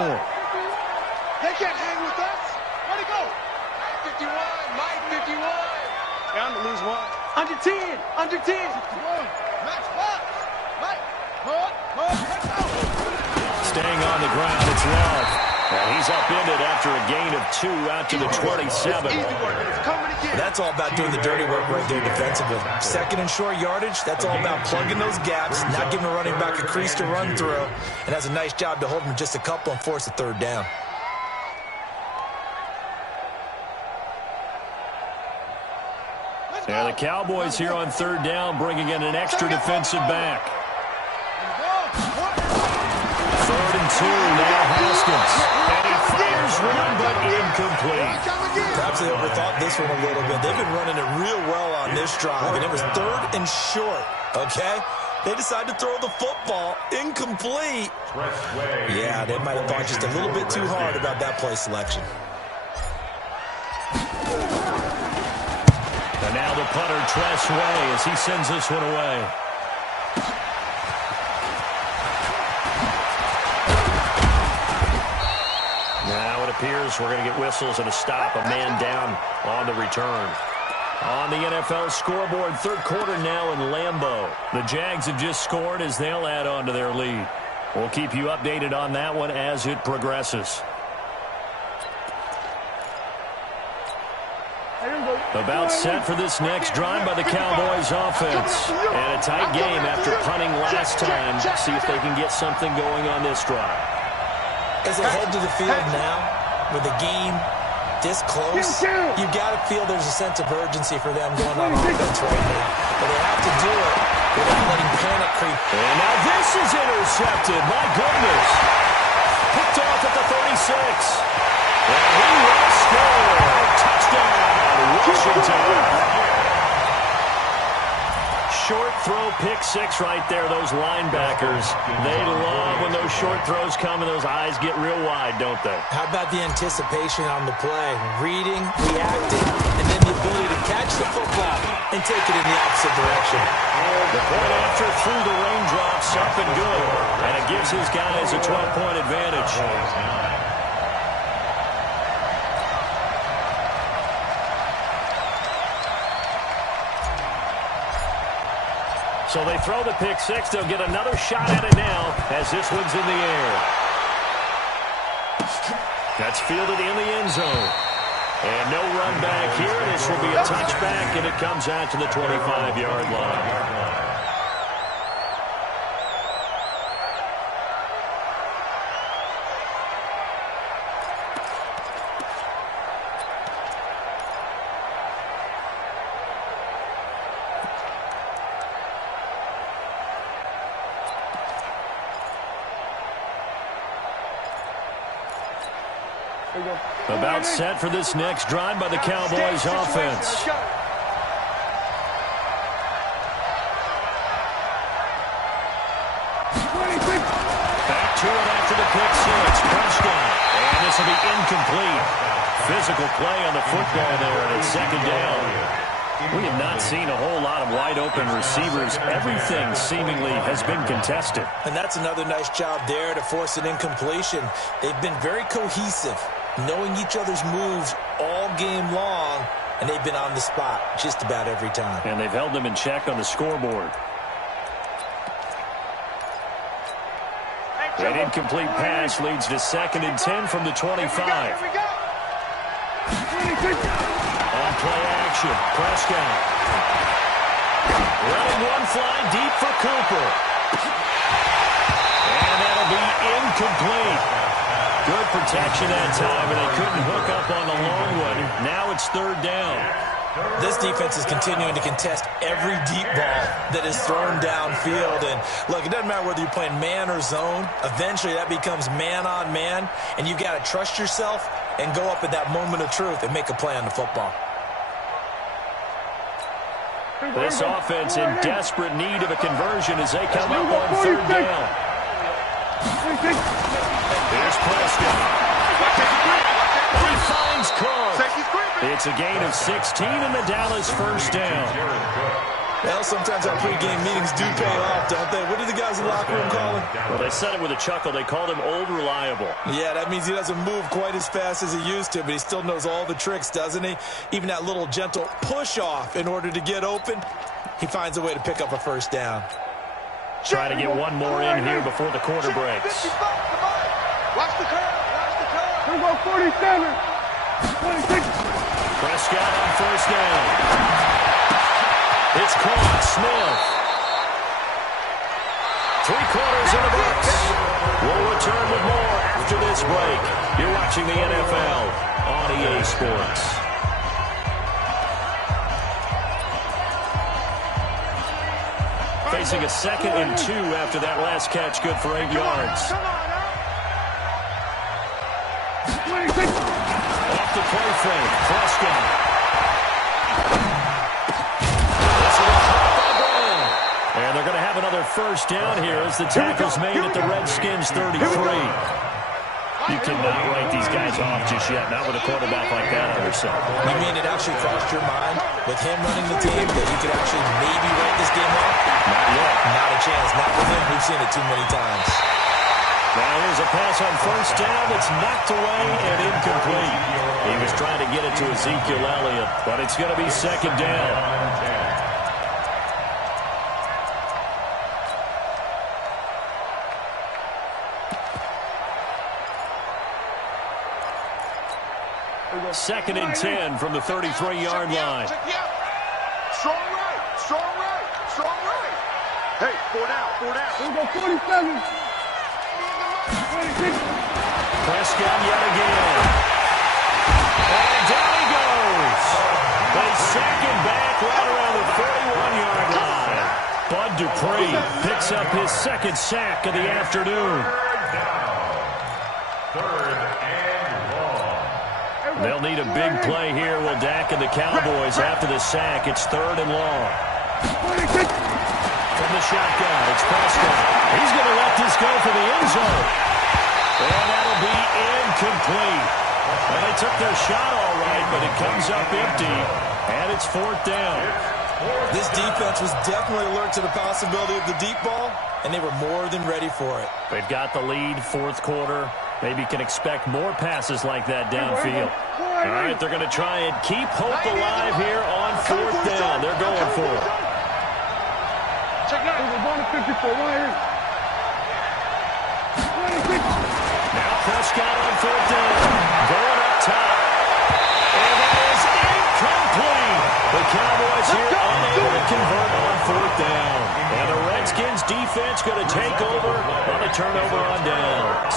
They can't hang with us. Where'd he go? 51, Mike 51. Down to lose 1. Under 10, under 10. 61. Max box. Mike, let's go. Staying on the ground, it's Love. And he's upended after a gain of 2 out to the 27. That's all about doing the dirty work right there defensively. Second and short yardage, that's all about plugging those gaps, not giving a running back a crease to run through, and has a nice job to hold him just a couple and force a third down. And the Cowboys here on third down, bringing in an extra defensive back. 3rd and 2, now Haskins. And he fires one, but incomplete. Perhaps they overthought this one a little bit. They've been running it real well on this drive, and it was 3rd and short, okay? They decided to throw the football incomplete. Yeah, they might have thought just a little bit too hard about that play selection. And now the punter, Tress Way, as he sends this one away. Now it appears we're going to get whistles and a stop, a man down on the return. On the NFL scoreboard, third quarter now in Lambeau. The Jags have just scored as they'll add on to their lead. We'll keep you updated on that one as it progresses. About set for this next drive by the Cowboys offense. And a tight game after punting last time. See if they can get something going on this drive. As they head to the field now, with the game this close, you've got to feel there's a sense of urgency for them going on offense right now. But they have to do it without letting panic creep. And now this is intercepted. My goodness. Picked off at the 36. And he will score. Touchdown, Washington. Short throw, pick six right there. Those linebackers, they love when those short throws come and those eyes get real wide, don't they? How about the anticipation on the play? Reading, reacting, and then the ability to catch the football and take it in the opposite direction. The point after through the raindrops, up and good. And it gives his guys a 12-point advantage. So they throw the pick six. They'll get another shot at it now as this one's in the air. That's fielded in the end zone. And no run back here. This will be a touchback, and it comes out to the 25-yard line. About set for this next drive by the Cowboys offense. Back to it after the pick six. Prescott. And this will be incomplete. Physical play on the football there, and it's second down. We have not seen a whole lot of wide-open receivers. Everything seemingly has been contested. And that's another nice job there to force an incompletion. They've been very cohesive, knowing each other's moves all game long, and they've been on the spot just about every time. And they've held them in check on the scoreboard. An incomplete pass leads to 2nd and 10 from the 25. On play action, Prescott. Letting one fly deep for Cooper. And that'll be incomplete. Good protection that time, and they couldn't hook up on the long one. Now it's third down. This defense is continuing to contest every deep ball that is thrown downfield. And, look, it doesn't matter whether you're playing man or zone. Eventually that becomes man-on-man, and you've got to trust yourself and go up at that moment of truth and make a play on the football. This offense in desperate need of a conversion as they come up on third down. Here's Prescott. He finds Cook. It's a gain of 16 and the Dallas first down. Well, sometimes our pregame meetings do pay off, don't they? What do the guys in the locker room call him? Well, they said it with a chuckle. They called him Old Reliable. Yeah, that means he doesn't move quite as fast as he used to, but he still knows all the tricks, doesn't he? Even that little gentle push-off in order to get open, he finds a way to pick up a first down. Try to get one more in here before the quarter breaks. Watch the curve. Watch the curve. 47. 26. Prescott on first down. It's caught. Smith. 3 quarters in the books. We'll return with more after this break. You're watching the NFL on EA Sports. Facing a 2nd and 2 after that last catch, good for 8 yards. Off the play fake, Prescott. And they're going to have another first down here as the tackle's made at the Redskins 33. You cannot write these guys off just yet, not with a quarterback like that under center. You mean it actually crossed your mind with him running the team that he could actually maybe write this game off? Not yet. Not a chance. Not with him. We've seen it too many times. Now here's a pass on first down that's knocked away and incomplete. He was trying to get it to Ezekiel Elliott, but it's going to be 2nd down. Second and 10 from the 33-yard line. Strong right, strong right, strong right. Hey, 4 down, 4 down. We'll go 47. 26. Prescott yet again. And down he goes. They sack him back right around the 41-yard line. Bud Dupree picks up his 2nd sack of the afternoon. Third and long. They'll need a big play here. Will Dak and the Cowboys after the sack. It's 3rd and long. 26. From the shotgun, it's Prescott. He's going to let this go for the end zone. And that'll be incomplete. Well, they took their shot all right, but it comes up empty, and it's 4th down. This defense was definitely alert to the possibility of the deep ball, and they were more than ready for it. They've got the lead, 4th quarter. Maybe can expect more passes like that downfield. All right, they're going to try and keep hope alive here on 4th down. They're going for it. Check it out. We're going to 54. Right here. 26. Now Prescott on 4th down. Going up top. And that is incomplete. The Cowboys here unable to convert on 4th down. And the Redskins defense going to take over on a turnover on downs.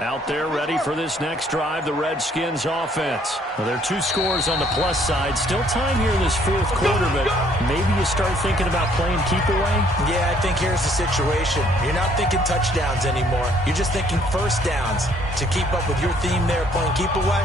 Out there ready for this next drive, the Redskins offense. Well, there are 2 scores on the plus side. Still time here in this 4th quarter, but maybe you start thinking about playing keep away? Yeah, I think here's the situation. You're not thinking touchdowns anymore. You're just thinking first downs. To keep up with your theme there, playing keep away,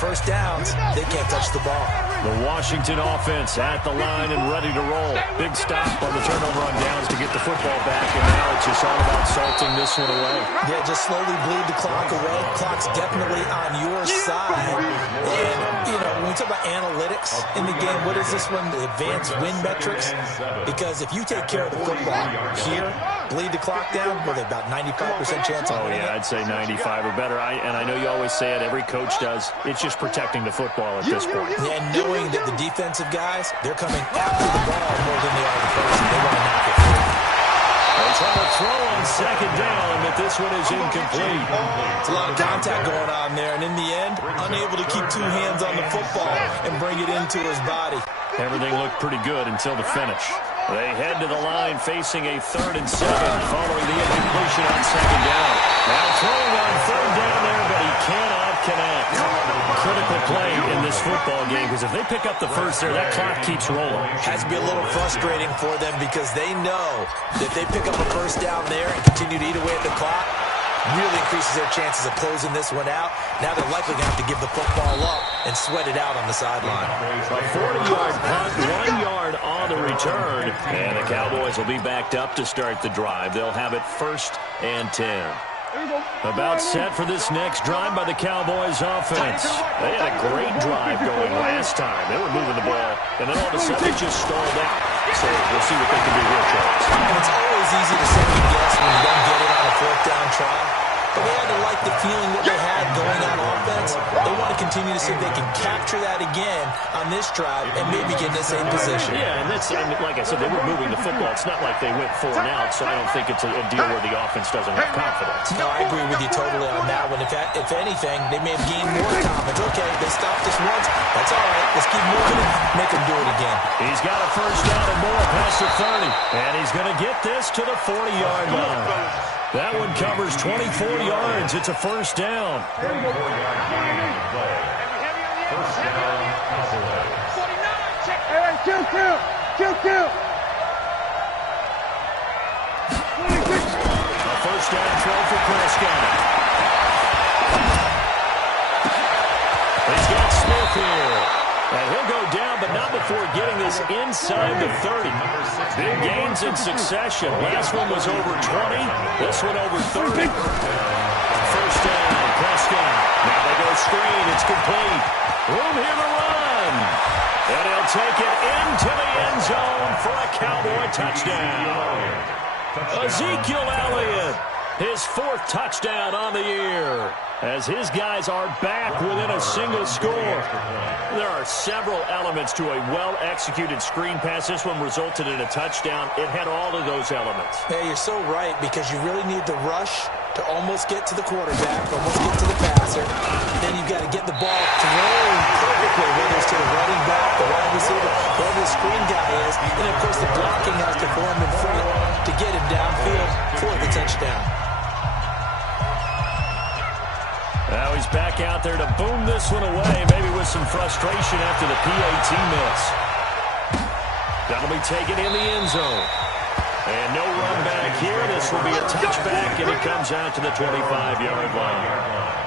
first downs, they can't touch the ball. The Washington offense at the line and ready to roll. Big stop on the turnover on downs to get the football back, and now it's just all about salting this one away. Yeah, just slowly bleed the clock away. Clock's definitely on your side. And, you know, when we talk about analytics in the game, what is this one? The advanced win metrics? Because if you take care of the football here, bleed the clock down, with about 95% chance on winning. Yeah, I'd say 95 or better. And I know you always say it, every coach does. It's just protecting the football at this point. And knowing that the defensive guys, they're coming after the ball more than they are defensive. They want to knock it free. They're trying to throw on 2nd down, but this one is incomplete. It's a lot of contact going on there, and in the end, unable to keep 2 hands on the football and bring it into his body. Everything looked pretty good until the finish. They head to the line facing a 3rd and 7 following the incompletion on 2nd down. Now throwing on 3rd down there, but he cannot connect. Critical play in this football game, because if they pick up the first there, that clock keeps rolling. Has to be a little frustrating for them because they know that they pick up a first down there and continue to eat away at the clock, really increases their chances of closing this one out. Now they're likely going to have to give the football up and sweat it out on the sideline. A 40-yard punt, 1 yard on the return, and the Cowboys will be backed up to start the drive. They'll have it 1st and 10. About set for this next drive by the Cowboys offense. They had a great drive going last time. They were moving the ball, and then all of a sudden they just stalled out. So we'll see what they can do here, Charles. It's always easy to second guess when you don't get it on a fourth down try. But they had to like the feeling that they had going on offense. They want to continue to see if they can capture that again on this drive and maybe get in the same position. Yeah, and like I said, they were moving the football. It's not like they went 4 and out, so I don't think it's a deal where the offense doesn't have confidence. No, I agree with you totally on that one. If anything, they may have gained more confidence. Okay, they stopped us once. That's all right. Let's keep moving it. Make them do it again. He's got a first down and more past the 30. And he's going to get this to the 40-yard line. That one covers 24 yards. It's a first down. 24-yard gain on the play. First down, Cowboys. Kill. A first down throw for Prescott. He's got Smith here. And he'll go down, but not before getting this inside the 30. Big gains in succession. Last one was over 20. This one over 30. First down, Prescott. Now they go screen. It's complete. Room here to run. And he'll take it into the end zone for a Cowboy touchdown. Ezekiel Elliott, his 4th touchdown on the year, as his guys are back within a single score. There are several elements to a well-executed screen pass. This one resulted in a touchdown. It had all of those elements. Yeah, you're so right, because you really need the rush to almost get to the quarterback, almost get to the passer. Then you've got to get the ball thrown perfectly, whether it's to the running back, the wide receiver, whoever the screen guy is. And, of course, the blocking has to form in front to get him downfield for the touchdown. Now he's back out there to boom this one away, maybe with some frustration after the PAT miss. That'll be taken in the end zone. And no run back here. This will be a touchback, and it comes out to the 25-yard line.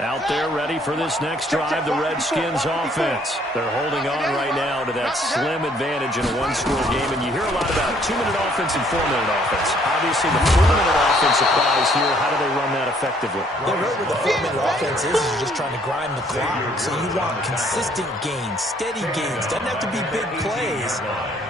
Out there ready for this next drive, the Redskins offense. They're holding on right now to that slim advantage in a one-score game. And you hear a lot about 2-minute offense and 4-minute offense. Obviously, the 4-minute offense applies here. How do they run that effectively? They're right with the 4-minute offense is you're just trying to grind the clock. So you want consistent gains, steady gains. Doesn't have to be big plays,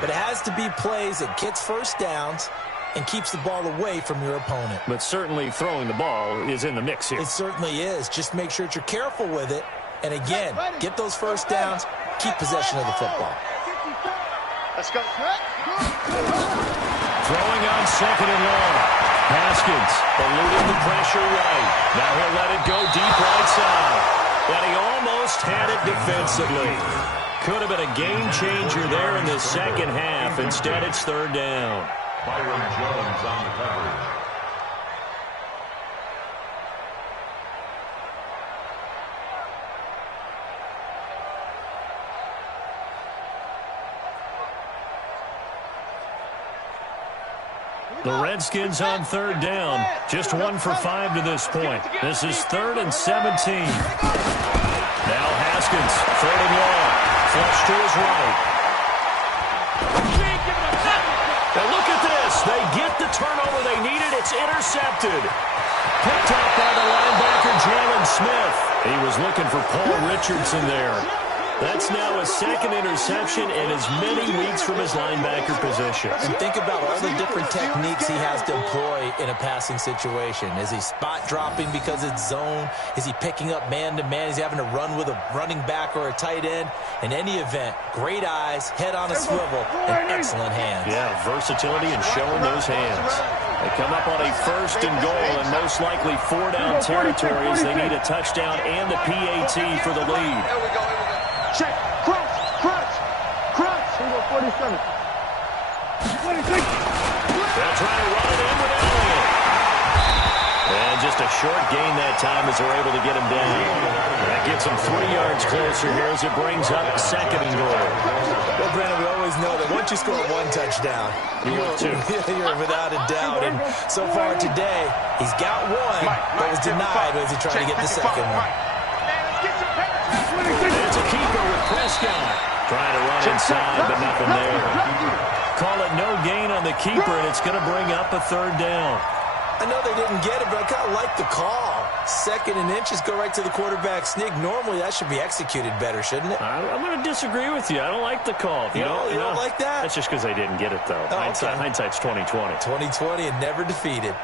but it has to be plays that gets first downs and keeps the ball away from your opponent. But certainly throwing the ball is in the mix here. It certainly is. Just make sure that you're careful with it. And again, get those first downs, keep possession of the football. Let's go. Throwing on 2nd and long. Haskins eluding the pressure right. Now he'll let it go deep right side. And he almost had it defensively. Could have been a game changer there in the second half. Instead, it's 3rd down. Byron Jones on the coverage. The Redskins on 3rd down. Just 1 for 5 to this point. This is 3rd and 17. Now Haskins, 3rd and long. Flush to his right. Now look at this. They get the turnover they needed. It's intercepted. Picked up by the linebacker, Jalen Smith. He was looking for Paul Richardson there. That's now a 2nd interception in as many weeks from his linebacker position. And think about all the different techniques he has to employ in a passing situation. Is he spot dropping because it's zone? Is he picking up man-to-man? Is he having to run with a running back or a tight end? In any event, great eyes, head on a swivel, and excellent hands. Yeah, versatility and showing those hands. They come up on a 1st and goal and most likely 4-down territory as they need a touchdown and the PAT for the lead. There we go. Check. Crunch. Here we go, 47. 26. They'll try to run it in with Elliott. And just a short gain that time as they're able to get him down. That gets him 3 yards closer here as it brings up 2nd and goal. Well, Brandon, we always know that once you score 1 touchdown, you're without a doubt. And so far today, he's got 1, but was denied as he tried to get the 2nd one. There's a keeper with Prescott. Trying to run inside, but nothing there. Call it no gain on the keeper, and it's going to bring up a 3rd down. I know they didn't get it, but I kind of like the call. 2nd and inches, go right to the quarterback sneak. Normally, that should be executed better, shouldn't it? I'm going to disagree with you. I don't like the call. You don't like that? That's just because they didn't get it, though. Oh, okay. Hindsight's 20/20. 20/20 and never defeated.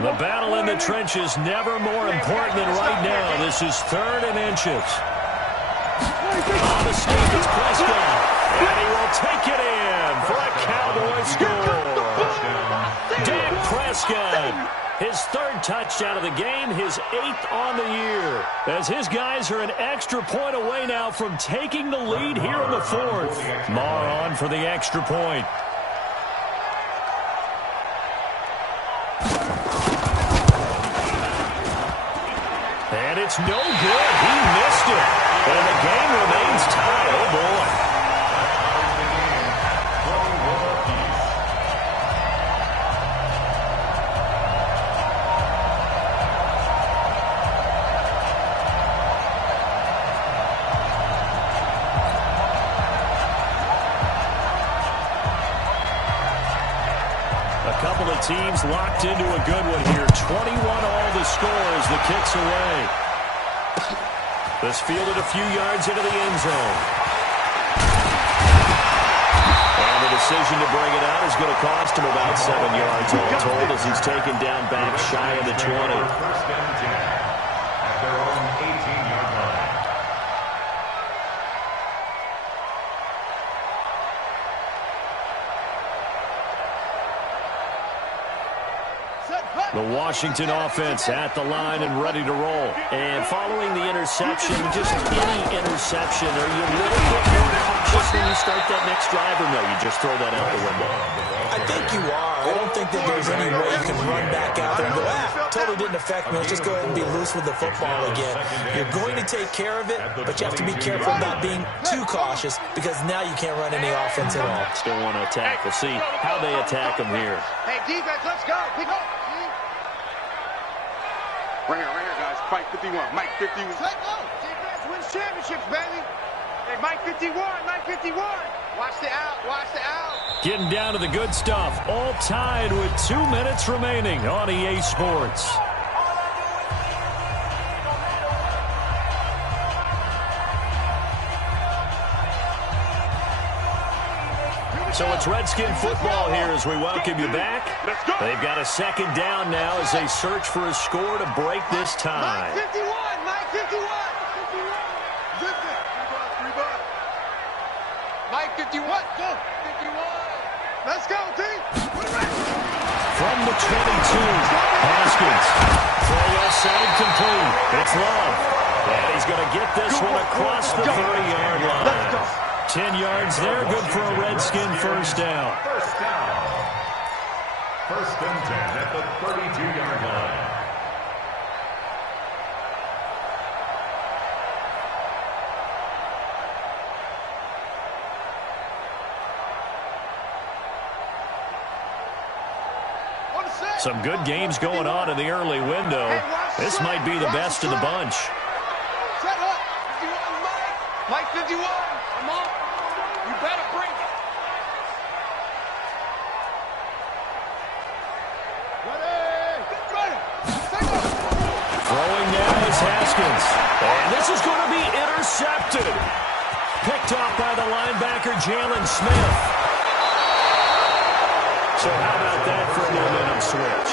The battle in the trenches never more important than right now. This is 3rd and inches. On the sneak, it's Prescott. And he will take it in for a Cowboy score. Dak Prescott, his 3rd touchdown of the game, his 8th on the year. As his guys are an extra point away now from taking the lead here in the 4th. Maher on for the extra point. And it's no good. He missed it. And the game remains tied. Oh, boy. A couple of teams locked into a good one here. 21 all the score as the kick's away. This fielded a few yards into the end zone. And the decision to bring it out is going to cost him about 7 yards all told as he's taken down back shy of the 20. 1st and 10 at their own 18-yard line. The Washington offense at the line and ready to roll. And following the interception, just any interception, are you a little bit more cautious when you start that next drive, or no, you just throw that out the window? I think you are. I don't think that there's any way you can run back out there and go, totally didn't affect me. Let's just go ahead and be loose with the football again. You're going to take care of it, but you have to be careful about being too cautious because now you can't run any offense at all. Still want to attack. We'll see how they attack them here. Hey, defense, let's go. Pick up. Right here, guys. Mike 51. Mike 51. Let go. Defense wins championships, baby. Hey, Mike 51. Mike 51. Watch the out. Watch the out. Getting down to the good stuff. All tied with 2 minutes remaining on EA Sports. So it's Redskin football here as we welcome you back. They've got a 2nd down now as they search for a score to break this tie. Mike 51. Mike 51. Mike 51. Go. 51. Let's go, T. From the 22, Haskins. Throw outside complete. It's Love. And he's going to get this one across the 30-yard line. 10 yards there, good for a Redskin 1st down. 1st down. 1st and 10 at the 32-yard line. Some good games going on in the early window. This might be the best of the bunch. Set up. 51, Mike. Mike 51. Come on. You better bring it. Ready. Throwing now is Haskins. And this is going to be intercepted. Picked off by the linebacker, Jalen Smith. So how about that for a momentum switch?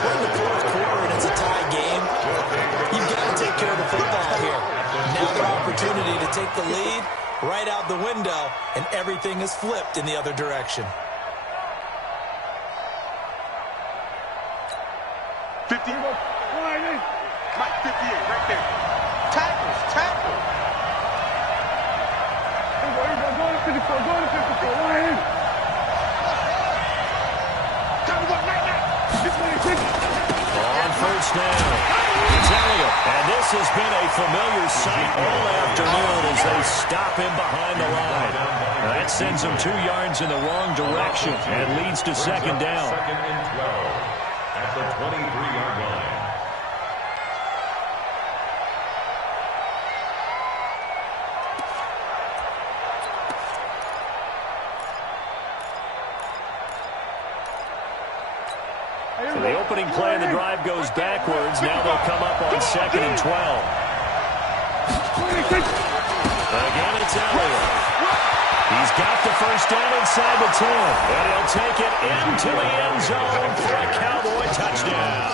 We're in the 4th quarter and it's a tie game. You've got to take care of the football here. Now their opportunity to take the lead right out the window, and everything is flipped in the other direction. 50. Mike 58, right there. Tackles. Go to 54. Go to 54. On first down, it's Elliott. And this has been a familiar sight all afternoon as they stop him behind the line. Now that sends him 2 yards in the wrong direction and leads to second down. Second and 12 at the 23-yard line. So the opening play of the drive goes backwards. Now they'll come up on second and 12. Again, it's Elliott. He's got the first down inside the 10. And he'll take it into the end zone for a Cowboy touchdown.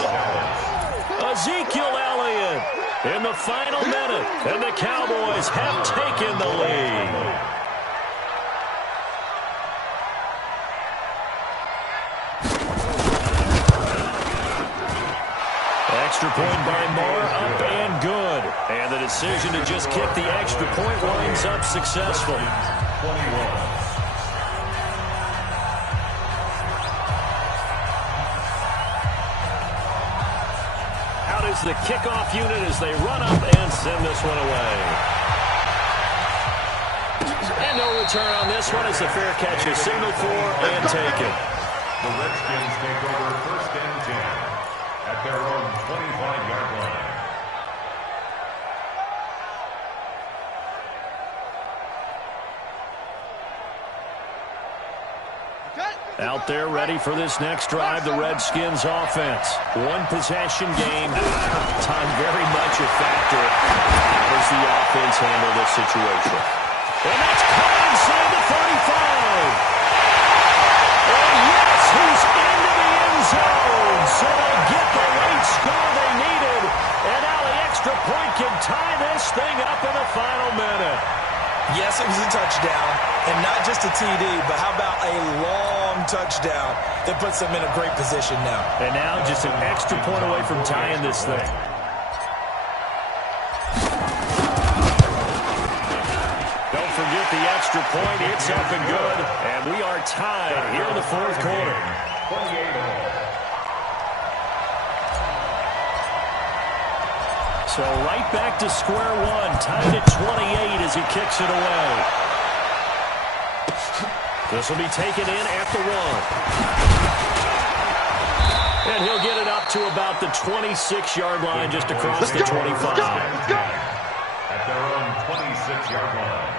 Ezekiel Elliott in the final minute. And the Cowboys have taken the lead. Extra point by Moore, up and good. And the decision to just kick the extra point winds up successful. 21. Out is the kickoff unit as they run up and send this one away. And no return on this one as the fair catch is signaled for and taken. The Redskins take over first and 10. At their own 25-yard line. Out there ready for this next drive, the Redskins offense. One possession game. Time very much a factor. How does the offense handle this situation? And that's caught inside the 35. And yes, he's into the end zone. So they'll get the late score they needed. And now the extra point can tie this thing up in the final minute. Yes, it was a touchdown, and not just a TD, but how about a long touchdown that puts them in a great position now. And now just an extra point away from tying this thing. Don't forget the extra point. It's up and good. And we are tied here in the fourth quarter. 28-all. So right back to square one, tied at 28 as he kicks it away. This will be taken in at the 1. And he'll get it up to about the 26-yard line just across the 25. At their own 26-yard line.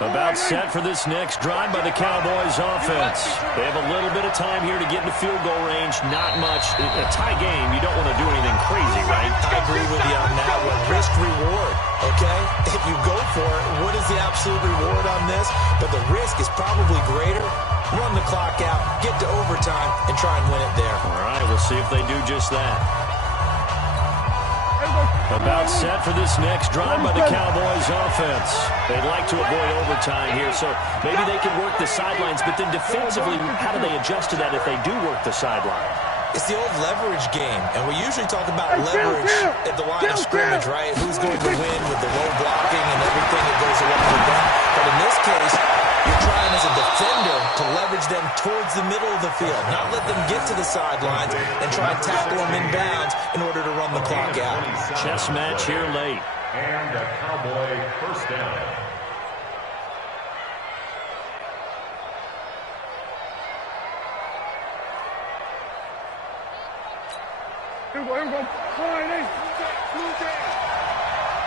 About set for this next drive by the Cowboys offense. They have a little bit of time here to get into field goal range. Not much. A tie game, you don't want to do anything crazy, right? I agree with you on that one. Risk-reward, okay? If you go for it, what is the absolute reward on this? But the risk is probably greater. Run the clock out, get to overtime, and try and win it there. All right, we'll see if they do just that. About set for this next drive by the Cowboys offense. They'd like to avoid overtime here, so maybe they can work the sidelines, but then defensively, how do they adjust to that if they do work the sideline? It's the old leverage game, and we usually talk about leverage at the line of scrimmage, right? Who's going to win with the low blocking and everything that goes along with that. But in this case, you're trying as a defender to leverage them towards the middle of the field, not let them get to the sidelines and try and tackle them in bounds in order to run the clock out. Chess match here late. And a Cowboy first down. Here we go.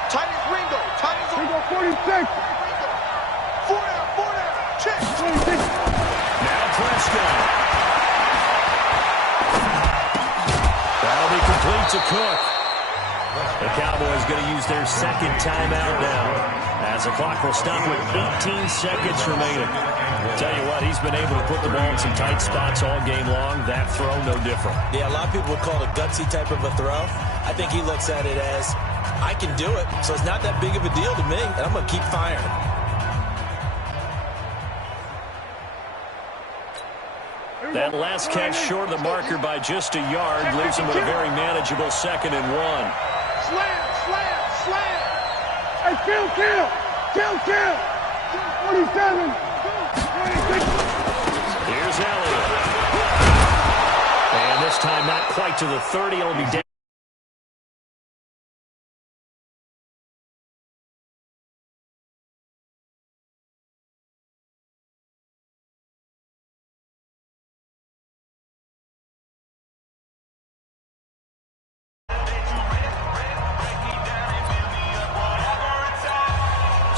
Tight as Ringo. Tight as Ringo. 46. 4 down. Check. 26. Now Prescott. That'll be complete to Cook. The Cowboys going to use their second timeout now, as the clock will stop with 18 seconds remaining. Tell you what, he's been able to put the ball in some tight spots all game long. That throw, no different. Yeah, a lot of people would call it a gutsy type of a throw. I think he looks at it as, I can do it, so it's not that big of a deal to me, and I'm going to keep firing. That last catch short of the marker by just a yard leaves him with a very manageable 2nd and 1. Slam, slam, slam. Hey, kill. 47. Here's Elliott. And this time not quite to the 30. It'll be down.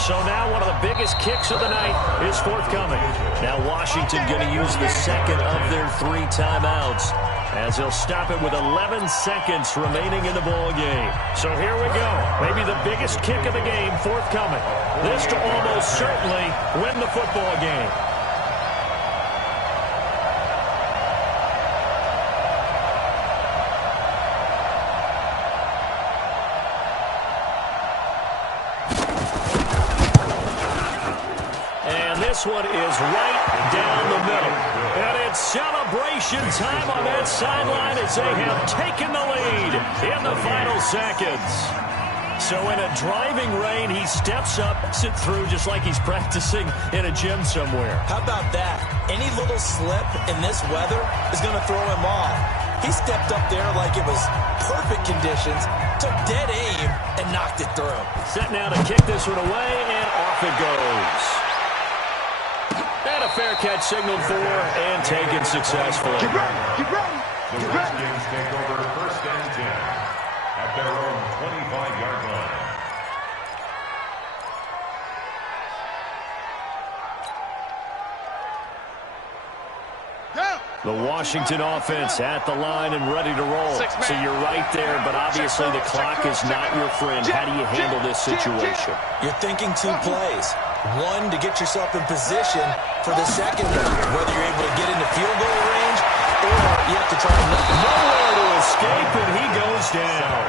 So now one of the biggest kicks of the night is forthcoming. Now Washington going to use the second of their 3 timeouts as he'll stop it with 11 seconds remaining in the ball game. So here we go. Maybe the biggest kick of the game forthcoming. This to almost certainly win the football game. This one is right down the middle. And it's celebration time on that sideline as they have taken the lead in the final seconds. So in a driving rain, he steps up, sit through just like he's practicing in a gym somewhere. How about that? Any little slip in this weather is going to throw him off. He stepped up there like it was perfect conditions, took dead aim, and knocked it through. Set now to kick this one away, and off it goes. And a fair catch signaled for and taken successfully. Get ready. The Redskins take over 1st and 10 at their own 25-yard line. The Washington offense at the line and ready to roll. So you're right there, but obviously the clock is not your friend. How do you handle this situation? You're thinking 2 plays. One, to get yourself in position for the second one, whether you're able to get into field goal range or you have to try to nowhere to escape, and he goes down.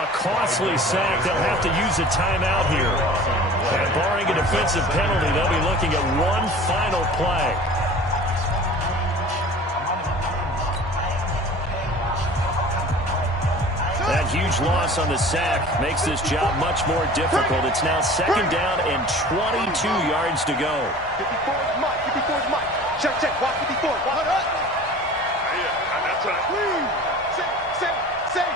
A costly sack. They'll have to use a timeout here. And barring a defensive penalty, they'll be looking at one final play. That huge loss on the sack makes this job much more difficult. It's now 2nd down and 22 yards to go. 54 is Mike. 54 is Mike. Check. Watch 54. Watch up. Yeah, that's right. Say.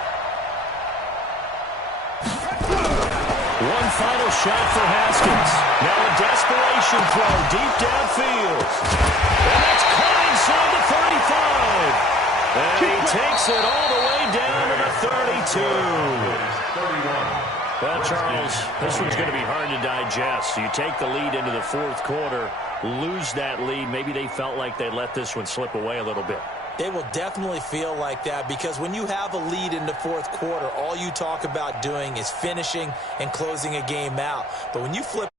One final shot for Haskins. Now a desperation throw deep downfield. And that's caught inside the 35. And he takes it all the way down to the 32. Well, Charles, this one's going to be hard to digest. You take the lead into the 4th quarter, lose that lead. Maybe they felt like they let this one slip away a little bit. They will definitely feel like that because when you have a lead in the 4th quarter, all you talk about doing is finishing and closing a game out. But when you flip